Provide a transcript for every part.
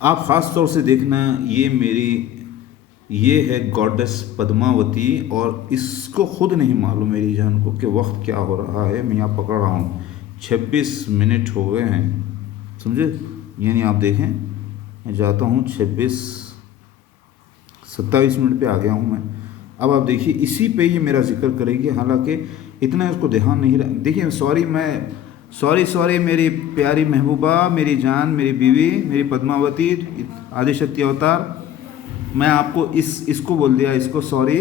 आप ख़ास तौर से देखना, ये है गॉडेस पद्मावती, और इसको खुद नहीं मालूम मेरी जान को कि वक्त क्या हो रहा है। मैं यहाँ पकड़ रहा हूँ, 26 मिनट हो गए हैं, समझे। यानी आप देखें, मैं जाता हूँ 27 27 मिनट पे आ गया हूँ मैं। अब आप देखिए, इसी पे ये मेरा जिक्र करेगी, हालांकि इतना इसको ध्यान नहीं रहा। देखिए, सॉरी सॉरी मेरी प्यारी महबूबा, मेरी जान, मेरी बीवी, मेरी पद्मावती, आदिशक्ति अवतार, मैं आपको इसको बोल दिया, इसको सॉरी।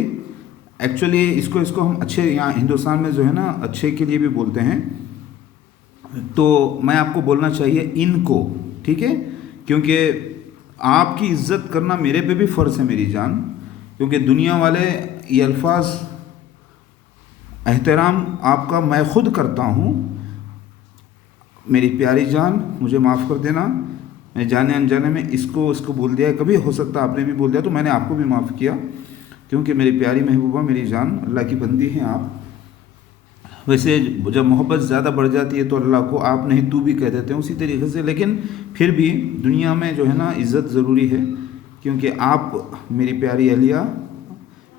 एक्चुअली इसको हम अच्छे, यहाँ हिंदुस्तान में जो है ना, अच्छे के लिए भी बोलते हैं, तो मैं आपको बोलना चाहिए इनको, ठीक है। क्योंकि आपकी इज्जत करना मेरे पे भी फ़र्ज़ है मेरी जान, क्योंकि दुनिया वाले ये अल्फाज एहतराम आपका मैं खुद करता हूँ। मेरी प्यारी जान, मुझे माफ़ कर देना, मैं जाने अनजाने में इसको बोल दिया है। कभी हो सकता आपने भी बोल दिया, तो मैंने आपको भी माफ़ किया, क्योंकि मेरी प्यारी महबूबा, मेरी जान, अल्लाह की बंदी हैं आप। वैसे जब मोहब्बत ज़्यादा बढ़ जाती है तो अल्लाह को आप नहीं तू भी कह देते हैं उसी तरीके से, लेकिन फिर भी दुनिया में जो है ना, इज़्ज़त ज़रूरी है, क्योंकि आप मेरी प्यारी अलिया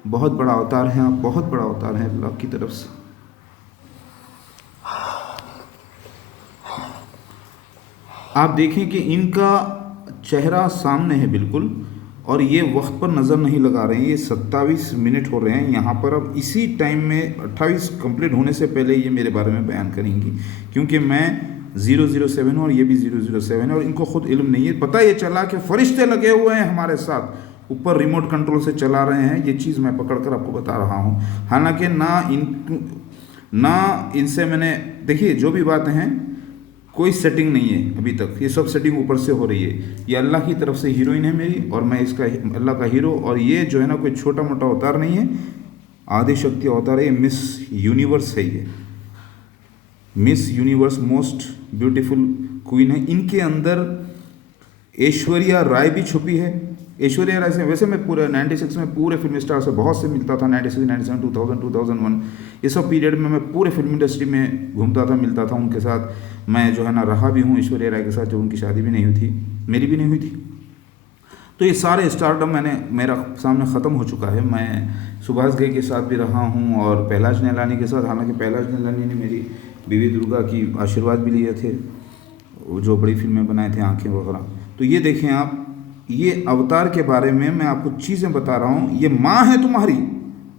बहुत बड़ा अवतार हैं, आप बहुत बड़ा अवतार हैं अल्लाह की तरफ से। आप देखें कि इनका चेहरा सामने है बिल्कुल, और ये वक्त पर नज़र नहीं लगा रहे हैं। ये 27 मिनट हो रहे हैं यहाँ पर। अब इसी टाइम में 28 कंप्लीट होने से पहले ये मेरे बारे में बयान करेंगी, क्योंकि मैं 007 हूँ और ये भी 007 है, और इनको खुद इल्म नहीं है। पता ये चला कि फरिश्ते लगे हुए हैं हमारे साथ, ऊपर रिमोट कंट्रोल से चला रहे हैं। ये चीज़ मैं पकड़ कर आपको बता रहा हूँ, हालांकि ना इनसे मैंने, देखिए जो भी बातें हैं, कोई सेटिंग नहीं है अभी तक, ये सब सेटिंग ऊपर से हो रही है। ये अल्लाह की तरफ से हीरोइन है मेरी, और मैं इसका अल्लाह का हीरो। और ये जो है ना, कोई छोटा मोटा अवतार नहीं है, आदि शक्ति अवतार है। ये मिस यूनिवर्स है, ये miss universe, most beautiful queen है। इनके अंदर ऐश्वर्या राय भी छुपी है। ऐश्वर्या राय से वैसे मैं पूरे 96 में पूरे फिल्म स्टार से बहुत से मिलता था, 96, 97, 2000, 2001, ये सब पीरियड में मैं पूरे फिल्म इंडस्ट्री में घूमता था, मिलता था उनके साथ। मैं जो है ना रहा भी हूँ ऐश्वर्या राय के साथ, जब उनकी शादी भी नहीं हुई थी, मेरी भी नहीं हुई थी। तो ये सारे स्टारडम मेरा सामने ख़त्म हो चुका है। मैं सुभाष घई के साथ भी रहा हूँ, और पहलाज नीलानी के साथ, हालांकि पहलाज नीलानी ने मेरी बीवी दुर्गा की आशीर्वाद भी लिए थे, वो जो बड़ी फिल्में बनाए थे, आंखें वगैरह। तो ये देखें आप, ये अवतार के बारे में मैं आपको चीज़ें बता रहा हूँ। ये माँ है तुम्हारी,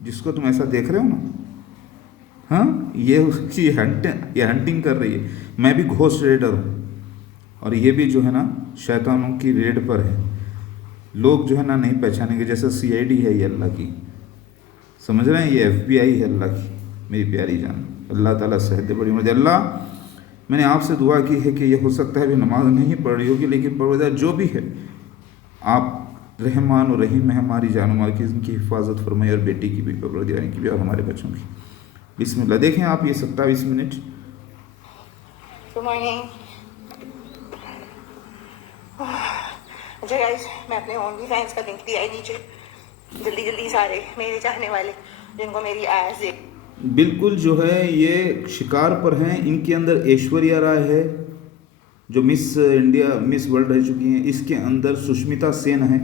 जिसको तुम ऐसा देख रहे हो ना, हाँ, ये उसकी ये हंटिंग कर रही है। मैं भी घोस्ट रेडर हूँ, और ये भी जो है ना शैतानों की रेड पर है। लोग जो है ना नहीं पहचानेंगे, जैसे सीआईडी है ये अल्लाह की, समझ रहे हैं, ये एफबीआई है अल्लाह की, मेरी प्यारी जान। अल्लाह ताला सेहत बड़ी मुझे। अल्लाह, मैंने आपसे दुआ की है कि ये हो सकता है भी नमाज नहीं पढ़ रही होगी, लेकिन परवरदिगार जो भी है, आप रहमान और रहीम है, हमारी जान माल की इनकी हिफाजत फरमाई, और बेटी की भी, परवरदिगार की भी, और हमारे बच्चों की। बिस्मिल्लाह। देखें आप, ये 27 मिनट। Good morning. अच्छा गाइस, मैं अपने ओनली फैंस का लिंक दिया है नीचे, जल्दी जल्दी सारे मेरे चाहने वाले जिनको मेरी आवाज़ देख, बिल्कुल जो है ये शिकार पर हैं। इनके अंदर ऐश्वर्या राय है, जो मिस इंडिया, मिस वर्ल्ड रह चुकी हैं। इसके अंदर सुष्मिता सेन है,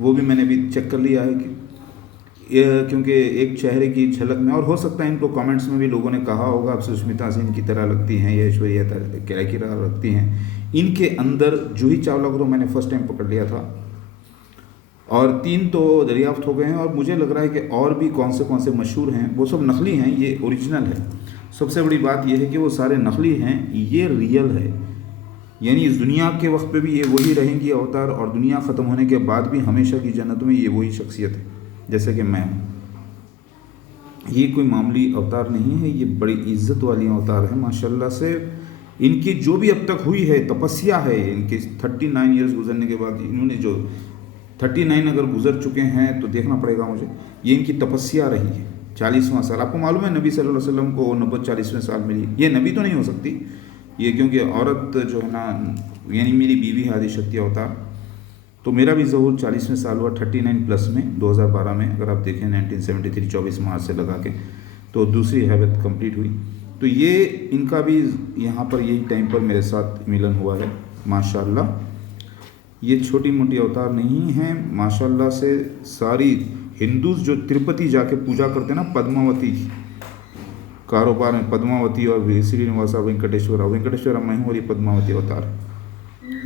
वो भी मैंने भी चेक कर लिया है कि क्योंकि एक चेहरे की झलक में, और हो सकता है इनको कमेंट्स में भी लोगों ने कहा होगा, अब सुष्मिता सेन की तरह लगती हैं या ऐश्वर्या क्या की तरह लगती हैं। इनके अंदर जूही चावला को तो मैंने फर्स्ट टाइम पकड़ लिया था, और 3 तो दरियाफ्त हो गए हैं, और मुझे लग रहा है कि और भी कौन से मशहूर हैं, वो सब नकली हैं, ये ओरिजिनल है। सबसे बड़ी बात यह है कि वो सारे नकली हैं, ये रियल है। यानी इस दुनिया के वक्त पे भी ये वही रहेंगी अवतार, और दुनिया ख़त्म होने के बाद भी हमेशा की जन्नत में ये वही शख्सियत है, जैसे कि मैं हूँ। ये कोई मामूली अवतार नहीं है, ये बड़ी इज्जत वाली अवतार है माशाल्लाह से। इनकी जो भी अब तक हुई है तपस्या है, इनके 39 ईयर्स गुजरने के बाद, इन्होंने जो 39 अगर गुजर चुके हैं तो देखना पड़ेगा मुझे, ये इनकी तपस्या रही है। 40वां साल, आपको मालूम है नबी सल्लल्लाहु अलैहि वसल्लम को नबूवत 40वें साल मिली। ये नबी तो नहीं हो सकती ये, क्योंकि औरत जो है ना, यानी मेरी बीवी है आदिशक्ति अवतार, तो मेरा भी ज़हूर 40वें साल हुआ 39 प्लस में, 2012 में। अगर आप देखें 1973, 24 मार्च से लगा के, तो दूसरी हैबत कंप्लीट हुई। तो ये इनका भी यहाँ पर यही टाइम पर मेरे साथ मिलन हुआ है माशाल्लाह। ये छोटी मोटी अवतार नहीं हैं, माशाल्लाह से सारी हिंदूज जो तिरुपति जाके पूजा करते हैं ना, पद्मावती कारोबार में पद्मावती और श्रीनिवासा वेंकटेश्वरा वेंकटेश्वरा मैं हूँ और ये पद्मावती अवतार,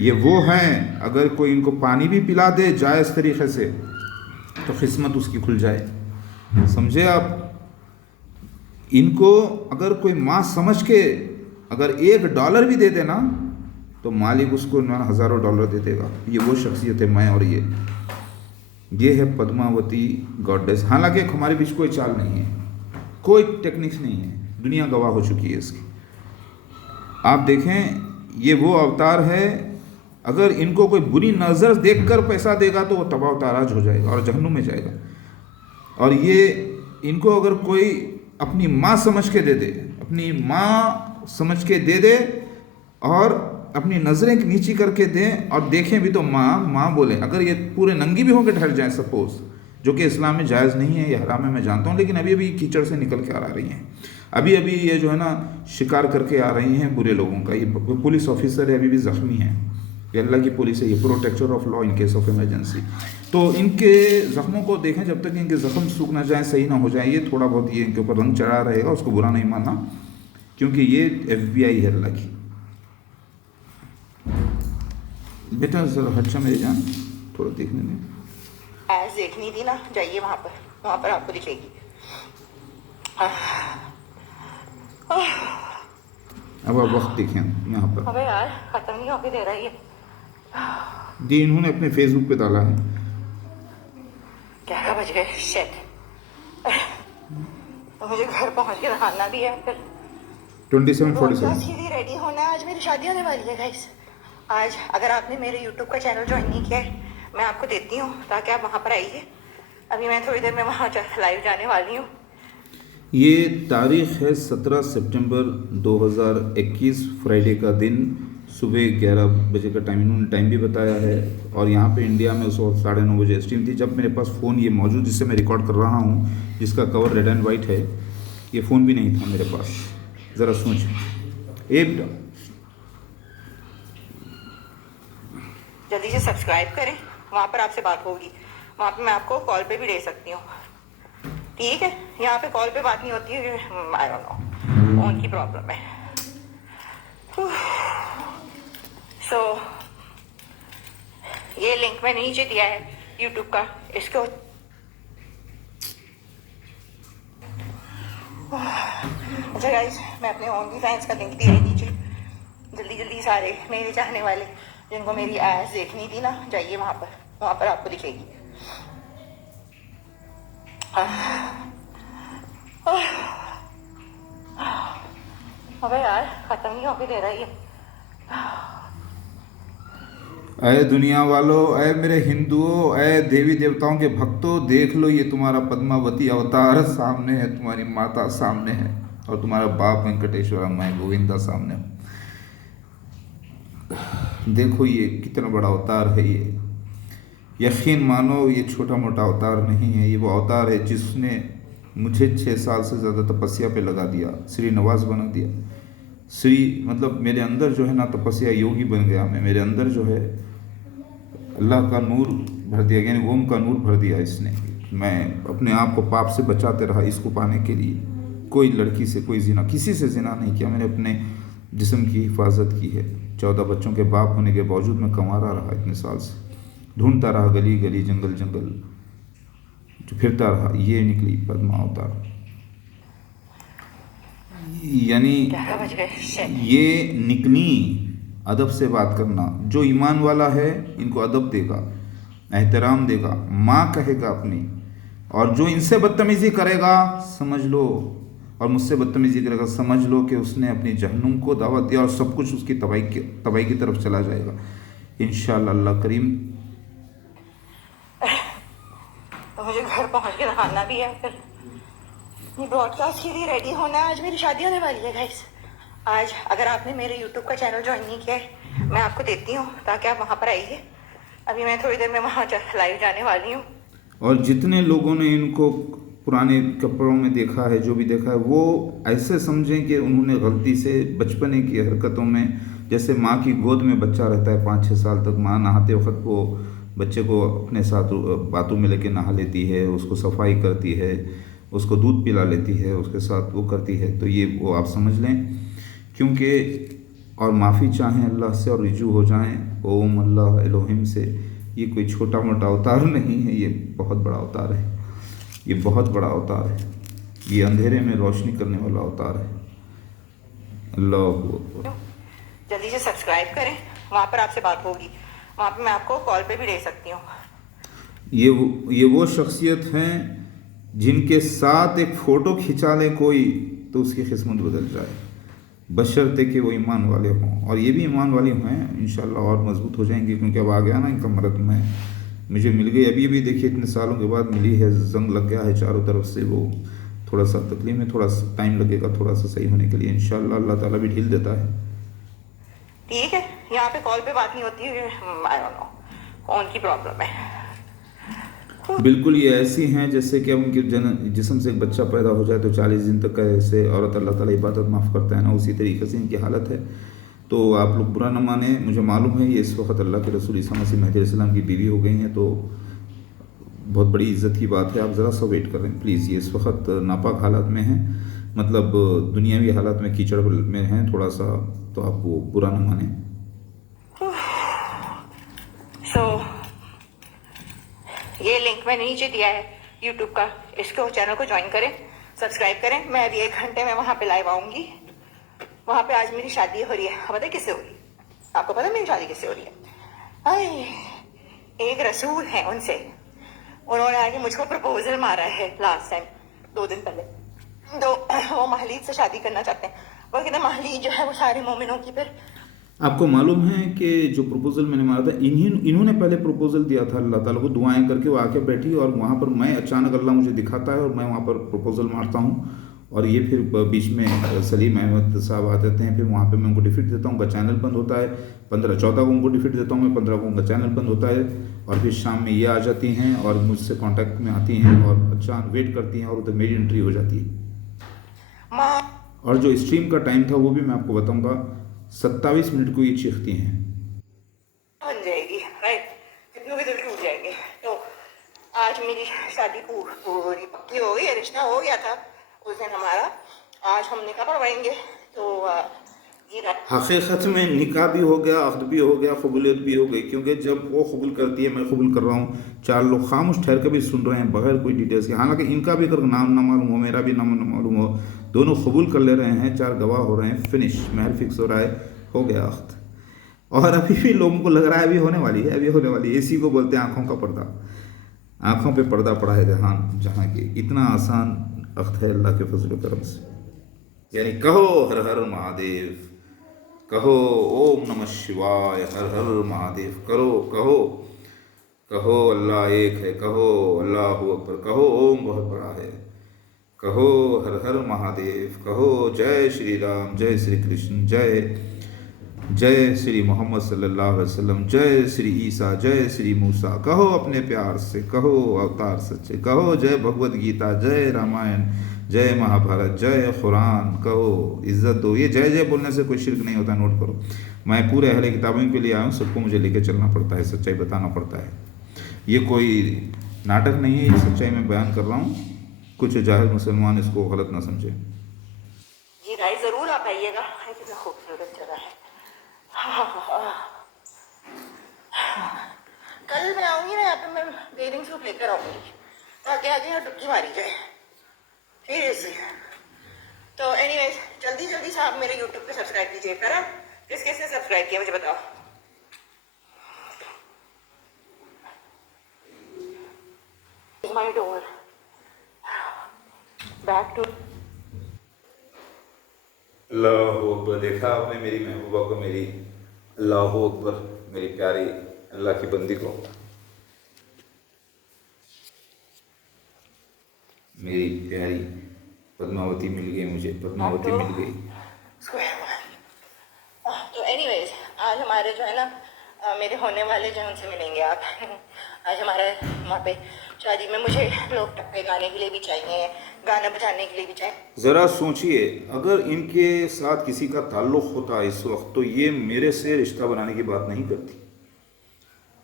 ये वो हैं। अगर कोई इनको पानी भी पिला दे जायज़ तरीक़े से तो किस्मत उसकी खुल जाए, समझे आप। इनको अगर कोई माँ समझ के अगर $1 भी दे देना तो मालिक उसको हज़ारों डॉलर दे देगा। ये वो शख्सियत है मैं और ये है पद्मावती गॉडेस। हालांकि हमारे बीच कोई चाल नहीं है, कोई टेक्निक्स नहीं है, दुनिया गवाह हो चुकी है इसकी। आप देखें ये वो अवतार है, अगर इनको कोई बुरी नज़र देखकर पैसा देगा तो वो तबाह ताराज हो जाएगा और जहन्नुम में जाएगा। और ये इनको अगर कोई अपनी माँ समझ के दे दे, अपनी माँ समझ के दे दे और अपनी नज़रें नीची करके दें और देखें भी तो माँ बोले, अगर ये पूरे नंगी भी होकर ठहर जाएं सपोज़, जो कि इस्लाम में जायज़ नहीं है, ये हराम है मैं जानता हूँ, लेकिन अभी कीचड़ से निकल के आ रही हैं, अभी ये जो है ना शिकार करके आ रही हैं बुरे लोगों का। ये पुलिस ऑफिसर है, अभी भी ज़ख्मी हैं, ये अल्लाह की पुलिस है, ये protector of law in case of emergency. तो इनके ज़ख्मों को देखें, जब तक इनके ज़ख्म सूख ना जाए, सही ना हो जाए, ये थोड़ा बहुत ये इनके ऊपर रंग चढ़ा रहेगा, उसको बुरा नहीं मानना, क्योंकि ये FBI है अल्लाह की। बेटा ज़रा अच्छा मेरी जान थोड़ा देखने दें, एज देखनी थी ना, जाइए वहाँ पर आपको दिखेगी। अब आप वक्त देखें यहाँ पर। अबे यार ख़त्म नहीं होके दे रहा है। जी इन्होंने अपने फेसबुक पे डाला है। क्या बज गए शिट। तो मुझे घर पहुँच के नहाना भी है फिर। 27:47 सीधी रेडी होना है, आज मेरी शादी होने वाली है गाइस। आज अगर आपने मेरे YouTube का चैनल ज्वाइन नहीं किया है, मैं आपको देती हूँ ताकि आप वहाँ पर आइए। अभी मैं थोड़ी देर में वहाँ लाइव जाने वाली हूँ। ये तारीख़ है 17 सितंबर 2021 फ्राइडे का दिन, सुबह 11 बजे का टाइम, इन्होंने टाइम भी बताया है। और यहाँ पे इंडिया में उस वक्त 9:30 बजे स्ट्रीम थी, जब मेरे पास फ़ोन ये मौजूद जिससे मैं रिकॉर्ड कर रहा हूँ, जिसका कवर रेड एंड वाइट है, ये फ़ोन भी नहीं था मेरे पास। ज़रा सोच, एक जल्दी से सब्सक्राइब करें, वहाँ पर आपसे बात होगी। वहाँ पे मैं आपको कॉल पे भी ले सकती हूँ, ठीक है। यहाँ पे कॉल पे बात नहीं होती है, आई डोंट नो, फोन की प्रॉब्लम है। सो ये लिंक मैंने नीचे दिया है YouTube का, इसको अच्छा गाइस, मैं अपने ओनली फैंस का लिंक दिया है नीचे। जल्दी जल्दी सारे मेरे चाहने वाले जिनको मेरी एड्स देखनी थी ना, जाइए वहाँ पर आपको दिखेगी। अबे यार ख़त्म नहीं होके दे रहा है। अय दुनिया वालों, अय मेरे हिंदुओं, अय देवी देवताओं के भक्तों, देख लो ये तुम्हारा पद्मावती अवतार सामने है, तुम्हारी माता सामने है और तुम्हारा बाप वेंकटेश्वरा मैं गोविंदा सामने हूँ। देखो ये कितना बड़ा अवतार है ये, यकीन मानो ये छोटा मोटा अवतार नहीं है, ये वो अवतार है जिसने मुझे 6 साल से ज़्यादा तपस्या पे लगा दिया, श्री नवाज बना दिया। श्री मतलब मेरे अंदर जो है ना तपस्या योगी बन गया मैं, मेरे अंदर जो है अल्लाह का नूर भर दिया, यानी ओम का नूर भर दिया इसने। मैं अपने आप को पाप से बचाते रहा इसको पाने के लिए। कोई लड़की से कोई जिना, किसी से जिना नहीं किया मैंने, अपने जिस्म की हिफाजत की है। 14 बच्चों के बाप होने के बावजूद मैं कमारा रहा इतने साल से, ढूंढता रहा गली गली जंगल जंगल जो फिरता रहा। ये निकली पद्मा अवतार, यानी ये निकली अदब से बात करना। जो ईमान वाला है इनको अदब देगा, एहतराम देगा, माँ कहेगा अपनी, और जो इनसे बदतमीज़ी करेगा समझ लो, और मुझसे बदतमीज़ी करेगा समझ लो कि उसने अपनी जहन्नुम को दावत दिया और सब कुछ उसकी तबाही की तरफ चला जाएगा इंशाअल्लाह अल्लाह करीम। तो मुझे घर पहुंच के नहाना भी है फिर। ये ब्रॉडकास्ट के लिए रेडी होना है, आज मेरी शादी होने वाली है गाइस। आज अगर आपने मेरे YouTube का चैनल ज्वाइन नहीं किया है, मैं आपको देती हूँ ताकि आप वहाँ पर आइए। अभी मैं थोड़ी देर में वहाँ लाइव जाने वाली हूँ। और जितने लोगों ने इनको पुराने कपड़ों में देखा है, जो भी देखा है, वो ऐसे समझें कि उन्होंने गलती से बचपने की हरकतों में जैसे माँ की गोद में बच्चा रहता है 5-6 साल तक, माँ नहाते वक्त वो बच्चे को अपने साथ बातों में लेके नहा लेती है, उसको सफाई करती है, उसको दूध पिला लेती है, उसके साथ वो करती है। तो ये वो आप समझ लें, क्योंकि और माफ़ी चाहें अल्लाह से और रिजू हो जाएं ओम अल्लाह एलोहिम से। ये कोई छोटा मोटा अवतार नहीं है, ये बहुत बड़ा अवतार है, ये बहुत बड़ा अवतार है, ये अंधेरे में रोशनी करने वाला अवतार है। अल्लाह अकबर। जल्दी से सब्सक्राइब करें, वहाँ पर आपसे बात होगी, वहाँ पे मैं आपको कॉल पे भी ले सकती हूँ। ये वो शख्सियत हैं जिनके साथ एक फ़ोटो खिंचा ले कोई तो उसकी किस्मत बदल जाए, बशर्ते कि वो ईमान वाले हों। और ये भी ईमान वाले हैं, इंशाल्लाह और मजबूत हो जाएंगे, क्योंकि अब आ गया ना इनका मरद में मुझे मिल गई। अभी भी देखिए इतने सालों के बाद मिली है, जंग लग गया है चारों तरफ से, वो थोड़ा सा तकलीफ में, थोड़ा सा टाइम लगेगा थोड़ा सा सही होने के लिए। इंशाल्लाह अल्लाह ताला भी ढील देता है। ठीक है, यहाँ पे कॉल पे बात नहीं होती है, आई डोंट नो कौन की प्रॉब्लम है। बिल्कुल ये ऐसी हैं जैसे कि अब उनके जिस्म से एक बच्चा पैदा हो जाए तो 40 दिन तक ऐसे औरत अल्लाह ताला इबादत माफ़ करता है ना, उसी तरीके से इनकी हालत है। तो आप लोग बुरा न माने, मुझे मालूम है ये इस वक्त अल्लाह के रसूल ईसा मसीह महदी अलैहिस्सलाम की बीवी हो गई हैं, तो बहुत बड़ी इज़्ज़त की बात है। आप ज़रा सा वेट कर रहे हैं प्लीज़, ये इस वक्त नापाक हालात में हैं, मतलब दुनियावी हालात में कीचड़ में हैं थोड़ा सा, तो आप वो बुरा न माने। सो ये लिंक मैंने नीचे दिया है यूट्यूब का, इसको चैनल को ज्वाइन करें, सब्सक्राइब करें। मैं अभी 1 घंटे में वहाँ पे लाइव आऊँगी। वहाँ पे आज मेरी शादी हो रही है, पता है किससे हो रही है? आपको पता है मेरी शादी किससे हो रही है? अरे एक रसूल है, उनसे। उन्होंने आके मुझको प्रपोजल मारा है लास्ट टाइम 2 दिन पहले। तो वो महलीद से शादी करना चाहते हैं। वो कहते हैं महलीद जो है वो सारे मोमिनों की। फिर आपको मालूम है कि जो प्रपोज़ल मैंने मारा था, इन्होंने पहले प्रपोज़ल दिया था अल्लाह ताला को, दुआएं करके वो आके बैठी, और वहाँ पर मैं अचानक अल्लाह मुझे दिखाता है और मैं वहाँ पर प्रपोज़ल मारता हूँ, और ये फिर बीच में सलीम अहमद साहब आ जाते हैं, फिर वहाँ पे मैं उनको डिफिट देता हूँ, उनका चैनल बंद होता है। 15-14 को उनको डिफिट देता हूँ मैं, 15 को उनका चैनल बंद होता है, और फिर शाम में ये आ जाती हैं और मुझसे कॉन्टैक्ट में आती हैं और अचानक वेट करती हैं, और उधर मेरी एंट्री हो जाती है। और जो स्ट्रीम का टाइम था वो भी मैं आपको बताऊँगा, 27 मिनट को ये चीखती हैं। बन जाएगी, राइट? कितनों के दिल टूट जाएंगे। तो आज मेरी शादी पूरी पक्की हो गई है, रिश्ता हो गया था उस दिन हमारा, आज हम निकाह पढ़वाएंगे। तो हकीकत में निकाह भी हो गया, अक़द भी हो गया, कबूलियत भी हो गई, क्योंकि जब वो कबूल करती है, मैं कबूल कर रहा हूँ, 4 लोग खामोश ठहर कर भी सुन रहे हैं बगैर कोई डिटेल्स के। हालांकि इनका भी अगर नाम ना मालूम हो, मेरा भी नाम ना मालूम हो, दोनों कबूल कर ले रहे हैं, 4 गवाह हो रहे हैं, फिनिश, महल फिक्स हो रहा है, हो गया अक़द। और अभी भी लोगों को लग रहा है अभी होने वाली है, अभी होने वाली है। इसी को बोलते हैं आँखों का पर्दा, आँखों पे पर्दा पड़ा है जहाँ के। इतना आसान अक़द है अल्लाह के फजल करम से। यानी कहो हर हर महादेव, कहो ओम नमः शिवाय, हर हर महादेव करो, कहो कहो अल्लाह एक है, कहो अल्लाह अकबर, कहो ओम बहुत बड़ा है, कहो हर हर महादेव, कहो जय श्री राम, जय श्री कृष्ण, जय श्री मोहम्मद सल्लल्लाहु अलैहि वसल्लम, जय श्री ईसा, जय श्री मूसा, कहो अपने प्यार से, कहो अवतार सच्चे, कहो जय भगवद गीता, जय रामायण, जय महाभारत, जय कुरान, कहो इज़्ज़त दो। ये जय जय बोलने से कोई शिरक नहीं होता, नोट करो। मैं पूरे अहले किताबों के लिए आया हूँ, सबको मुझे लेके चलना पड़ता है, सच्चाई बताना पड़ता है। ये कोई नाटक नहीं है, ये सच्चाई में बयान कर रहा हूँ, कुछ जाहिल मुसलमान इसको गलत ना समझे। जी भाई ज़रूर आप आइएगा, कितना खूबसूरत जगह है। कल मैं आऊँगी ना यहाँ पे, मैं बेरिंग सूट लेकर आऊँगी ताकि आगे यहाँ डुबकी मारी जाए, सीरियसली। तो एनीवेज जल्दी जल्दी से आप मेरे यूट्यूब पे सब्सक्राइब कीजिए। करा किस किसने सब्सक्राइब किया मुझे बताओ। My door back to Allah Akbar. देखा आपने मेरी महबूबा को, मेरी अल्लाह अकबर, मेरी प्यारी अल्लाह की बंदी को, मेरी प्यारी पद्मावती मिल गई मुझे, पद्मावती मिल गई। तो एनीवेज आज हमारे जो है ना मेरे होने वाले जो उनसे मिलेंगे आप। आज हमारे वहाँ पे शादी में मुझे लोग टप्पे गाने के लिए भी चाहिए, गाना बजाने के लिए भी चाहिए। ज़रा सोचिए, अगर इनके साथ किसी का ताल्लुक़ होता इस वक्त तो ये मेरे से रिश्ता बनाने की बात नहीं करती।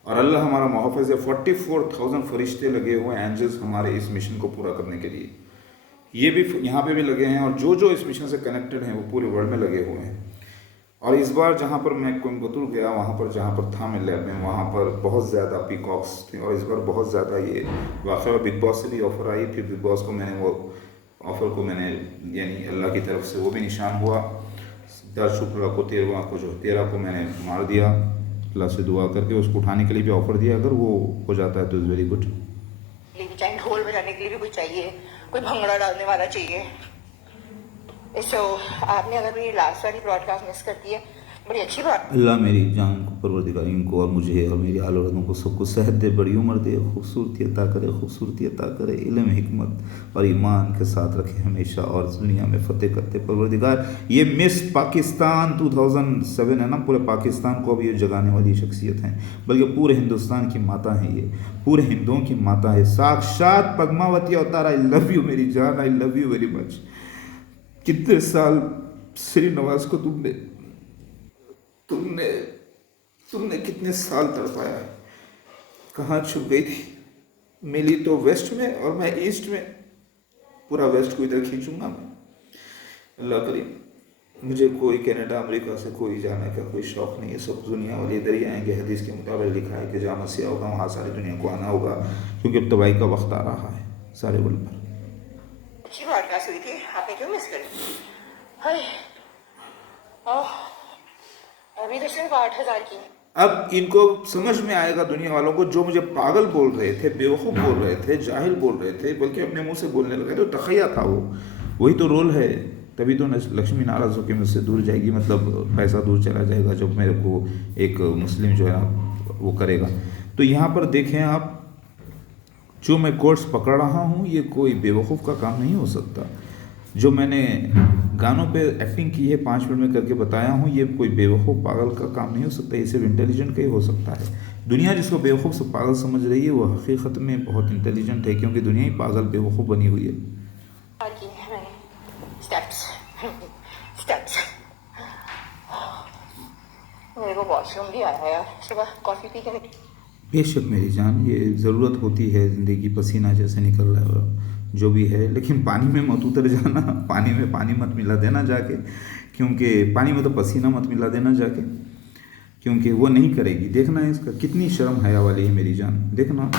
और अल्लाह हमारा मुहफ़िज़ है, 44,000 फरिश्ते लगे हुए हैं, एंजल्स, हमारे इस मिशन को पूरा करने के लिए। ये भी यहाँ पे भी लगे हैं, और जो जो इस मिशन से कनेक्टेड हैं वो पूरे वर्ल्ड में लगे हुए हैं। और इस बार जहाँ पर मैं कोयम्बतूर गया, वहाँ पर जहाँ पर था मैं लैब में, वहाँ पर बहुत ज़्यादा पीकॉक्स थे। और इस बार बहुत ज़्यादा ये वाक़ई बिग बॉस से भी ऑफ़र आई थी। बिग बॉस को मैंने वो ऑफ़र को मैंने यानी अल्लाह की तरफ से वो भी निशान हुआ। 10 शुक्र को 13 को जो 13 को मैंने मार दिया, अल्लाह से दुआ करके उसको उठाने के लिए भी ऑफ़र दिया। अगर वो हो जाता है तो इज़ वेरी गुड। ढोल बजाने के लिए भी कोई चाहिए, कोई भंगड़ा डालने वाला चाहिए। सो आपने अगर मेरी लास्ट वाली ब्रॉडकास्ट मिस कर दी है, बड़ी अच्छी बात। अल्लाह मेरी जान को, परवरदिगार को और मुझे और मेरी आल औलादों को सबको सेहत दे, बड़ी उम्र दे, खूबसूरती अता करे, खूबसूरती अता करे, इल्म, हिकमत और ईमान के साथ रखे हमेशा, और दुनिया में फ़तेह करते परवरदिगार। ये मिस पाकिस्तान 2007 है ना, पूरे पाकिस्तान को अब ये जगाने वाली शख्सियत हैं, बल्कि पूरे हिंदुस्तान की माता हैं, ये पूरे हिंदुओं की माता है, साक्षात पद्मावती अवतार। आई लव यू मेरी जान, आई लव यू वेरी मच। कितने साल श्री नवाज को तुमने तुमने तुमने कितने साल तड़पाया है, कहाँ छुप गई थी। मिली तो वेस्ट में और मैं ईस्ट में, पूरा वेस्ट को इधर खींचूंगा मैं। अल्लाह करीम, मुझे कोई कनाडा अमेरिका से कोई जाने का कोई शौक़ नहीं है। सब दुनिया वाले इधर ही आएंगे। हदीस के मुताबिक लिखा है कि जहाँ मसीहा होगा वहाँ सारी दुनिया को आना होगा, क्योंकि अब तबाही का वक्त आ रहा है सारे वर्ल्ड पर। अच्छी ब्रॉडकास्ट हुई थी, आपने क्यों मिस करी? हाय, अभी तो सिर्फ 8,000 की। अब इनको समझ में आएगा, दुनिया वालों को, जो मुझे पागल बोल रहे थे, बेवकूफ़ बोल रहे थे, जाहिल बोल रहे थे, बल्कि अपने मुंह से बोलने लगे, तो तखय्या था वो, वही तो रोल है। तभी तो लक्ष्मी नाराज़ होकर मुझसे दूर जाएगी, मतलब पैसा दूर चला जाएगा जब मेरे को एक मुस्लिम जो है ना वो करेगा। तो यहाँ पर देखें आप, जो मैं कोर्स पकड़ रहा हूँ ये कोई बेवकूफ़ का काम नहीं हो सकता। जो मैंने गानों पे एक्टिंग की है 5 मिनट में करके बताया हूँ, ये कोई बेवकूफ़ पागल का काम नहीं हो सकता, ये सिर्फ इंटेलिजेंट का ही हो सकता है। दुनिया जिसको बेवकूफ़ से पागल समझ रही है वो हकीकत में बहुत इंटेलिजेंट है, क्योंकि दुनिया ही पागल बेवकूफ़ बनी हुई है। स्टेप्स मेरे को वॉशरूम भी आया यार, सुबह कॉफ़ी पी के निकली। बेशक मेरी जान, ये ज़रूरत होती है, ज़िंदगी पसीना जैसे निकल रहा है जो भी है, लेकिन पानी में मत उतर जाना। पानी में पानी मत मिला देना जाके, क्योंकि पानी में तो पसीना मत मिला देना जाके, क्योंकि वो नहीं करेगी। देखना है इसका कितनी शर्म हया वाली है मेरी जान। देखना,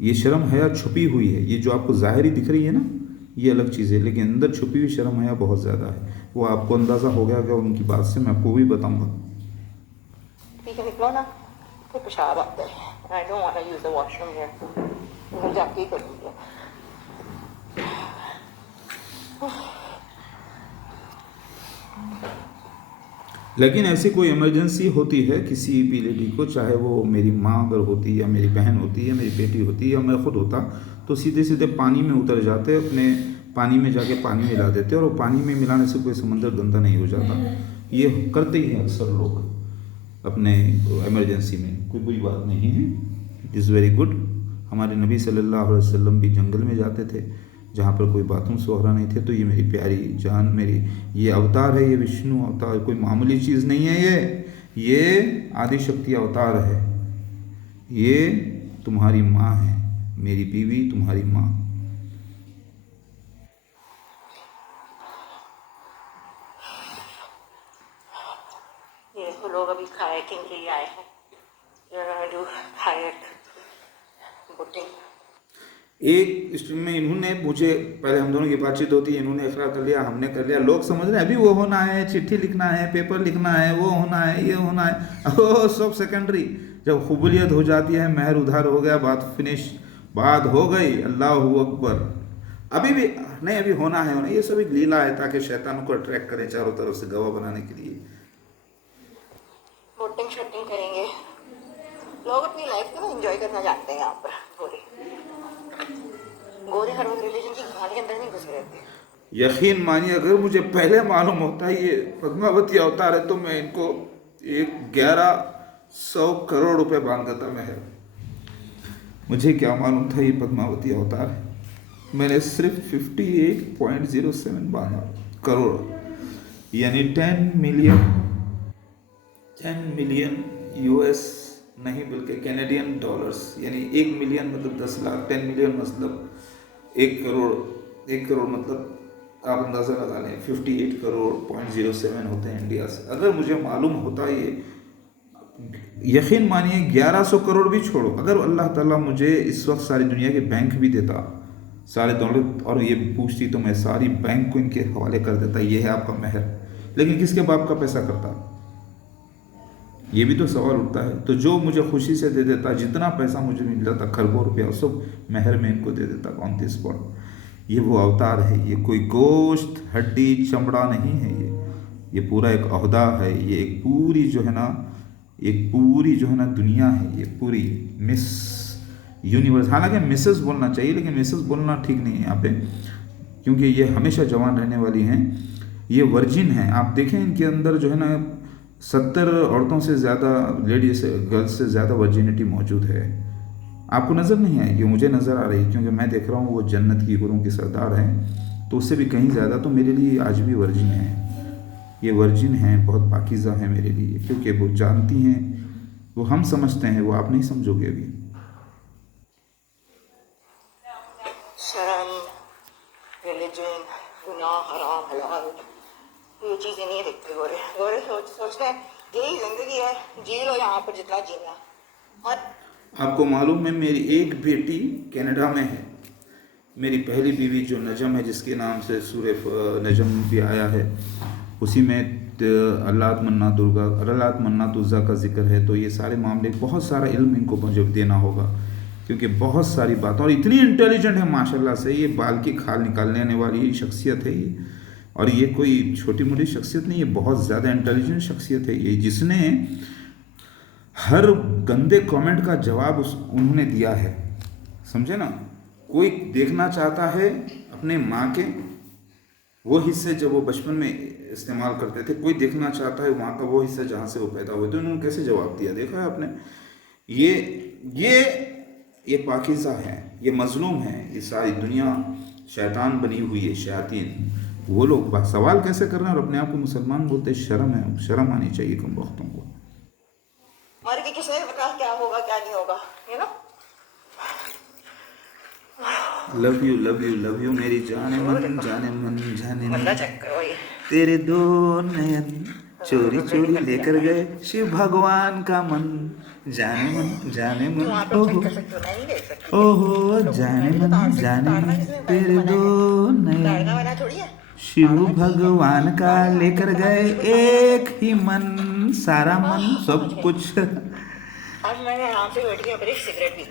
ये शर्म हया छुपी हुई है। ये जो आपको ज़ाहिरी दिख रही है ना, ये अलग चीज़ है, लेकिन अंदर छुपी हुई शर्म हया बहुत ज़्यादा है। वो आपको अंदाज़ा हो गया क्या उनकी बात से, मैं आपको भी बताऊँगा। ठीक है, निकलो ना, फिर पेशाब आता है। I don't want to use the washroom here, घर जाके ही करूँगी। लेकिन ऐसी कोई इमरजेंसी होती है किसी भी लेडी को, चाहे वो मेरी माँ अगर होती, या मेरी बहन होती, या मेरी बेटी होती, या मैं खुद होता, तो सीधे सीधे पानी में उतर जाते, अपने पानी में जाके पानी मिला देते, और वो पानी में मिलाने से कोई समंदर गंदा नहीं हो जाता। ये करते ही हैं अक्सर लोग अपने इमरजेंसी में, कोई बुरी बात नहीं है, इट इज़ वेरी गुड। हमारे नबी सल्लल्लाहु अलैहि वसल्लम भी जंगल में जाते थे जहाँ पर कोई बाथरूम वगैरह नहीं थे। तो ये मेरी प्यारी जान, मेरी ये अवतार है, ये विष्णु अवतार कोई मामूली चीज़ नहीं है, ये आदि शक्ति अवतार है। ये तुम्हारी माँ है, मेरी बीवी तुम्हारी माँ। ये तो लोग अभी कायाकिंग के लिए आए हैं, जो कायक बोटिंग। एक स्ट्रीम में इन्होंने मुझे, पहले हम दोनों की बातचीत होती है, इन्होंने इकरार कर लिया, हमने कर लिया, लोग समझ रहे हैं अभी वो होना है, चिट्ठी लिखना है, पेपर लिखना है, वो होना है, ये होना है, ओ सब सेकेंडरी। जब कबूलियत हो जाती है, महर उधार हो गया, बात फिनिश, बात हो गई, अल्लाह अकबर। अभी भी नहीं, अभी होना है, ये सब एक लीला है ताकि शैतानों को अट्रैक्ट करें चारों तरफ से गवाह बनाने के लिए। बोटिंग शूटिंग करेंगे लोग, अपनी लाइफ को एंजॉय करना जानते हैं। यहाँ पर गोरे हर वक्त रिलीजन की कहानी के अंदर नहीं घुसे रहते। यकीन मानिए, अगर मुझे पहले मालूम होता ये पद्मावती अवतार है तो मैं इनको एक गहरा 100 करोड़ रुपए बांध देता महर। मुझे क्या मालूम था ये पद्मावती अवतार है। मैंने सिर्फ 58.07 बांधा करोड़, यानी 10 मिलियन यूएस नहीं बल्कि कैनेडियन डॉलर्स, यानी 1 मिलियन मतलब 10 लाख, 10 मिलियन मतलब 1 करोड़, 1 करोड़ मतलब आप अंदाज़ा लगा लें 58.07 होते हैं इंडिया से। अगर मुझे मालूम होता ये, यकीन मानिए 1100 करोड़ भी छोड़ो, अगर अल्लाह ताला मुझे इस वक्त सारी दुनिया के बैंक भी देता, सारे दौलत, और ये पूछती तो मैं सारी बैंक को इनके हवाले कर देता, ये है आपका महर। लेकिन किसके बाप का पैसा करता, ये भी तो सवाल उठता है। तो जो मुझे खुशी से दे देता, जितना पैसा मुझे मिल जाता, खरबों रुपया, सब महर में इनको दे देता ऑन द स्पॉट। ये वो अवतार है, ये कोई गोश्त हड्डी चमड़ा नहीं है, ये पूरा एक ओहदा है, ये एक पूरी जो है ना, एक पूरी जो है ना दुनिया है, ये पूरी मिस यूनिवर्स। हालांकि मिसेस बोलना चाहिए, लेकिन मिसेस बोलना ठीक नहीं है यहाँ पे, क्योंकि ये हमेशा जवान रहने वाली हैं। ये वर्जिन हैं, आप देखें इनके अंदर जो है ना 70 औरतों से ज़्यादा, लेडीज गर्ल्स से ज़्यादा वर्जिनिटी मौजूद है। आपको नज़र नहीं आएगी, मुझे नज़र आ रही, क्योंकि मैं देख रहा हूँ वो जन्नत की गुरों की सरदार हैं, तो उससे भी कहीं ज़्यादा तो मेरे लिए आज भी वर्जिन है। ये वर्जिन हैं, बहुत पाकीज़ा है मेरे लिए, क्योंकि वो जानती हैं, वो हम समझते हैं, वो आप नहीं समझोगे अभी। शर्म, रिलीजन, गुनाह, हराम, हलाल, ये चीजें नहीं देखते गोरे। गोरे सोचते हैं यही जिंदगी है, जी लो यहाँ पर जितना जीना। और आपको मालूम है मेरी एक बेटी कनाडा में है, मेरी पहली बीवी जो नजम है, जिसके नाम से सूरह नजम भी आया है, उसी में अल्लाह मन्ना दुर्गा, अल्लाह मन्ना तुज़ा का जिक्र है। तो ये सारे मामले, बहुत सारा इल्म इनको मुझे देना होगा, क्योंकि बहुत सारी बात, और इतनी इंटेलिजेंट है माशाल्लाह से, ये बाल की खाल निकालने वाली शख्सियत है ये, और ये कोई छोटी मोटी शख्सियत नहीं, ये बहुत ज़्यादा इंटेलिजेंट शख्सियत है ये, जिसने हर गंदे कमेंट का जवाब उन्होंने दिया है, समझे ना। कोई देखना चाहता है अपने माँ के वो हिस्से जो वो बचपन में इस्तेमाल करते थे, कोई देखना चाहता है माँ का वो हिस्सा जहाँ से वो पैदा हुए, तो उन्होंने कैसे जवाब दिया, देखा है आपने। ये पाकीज़ा है, ये मजलूम है, ये सारी दुनिया शैतान बनी हुई है, शयातीन। वो लोग सवाल कैसे कर रहे हैं और अपने आप को मुसलमान बोलते, शर्म है, शर्म आनी चाहिए कम वक्तों को। और कि किसने पता क्या होगा क्या नहीं होगा, you know. Love you love you love you मेरी जाने मन जाने मन जाने मन, बंदा चेक करो ये। तेरे दो नयन चोरी चोरी लेकर गए शिव भगवान का मन, जाने मन जाने मन, वहाँ पे चेक कर सकते हो, मैं नहीं देख सकती। ओहो जाने मन जाने मन, तेरे दो नयन ताड़ना वाला थोड़ी है। शिव भगवान का लेकर गए एक ही मन, सारा मन सब कुछ। आज मैंने आराम से बैठ के अपनी सिगरेट पी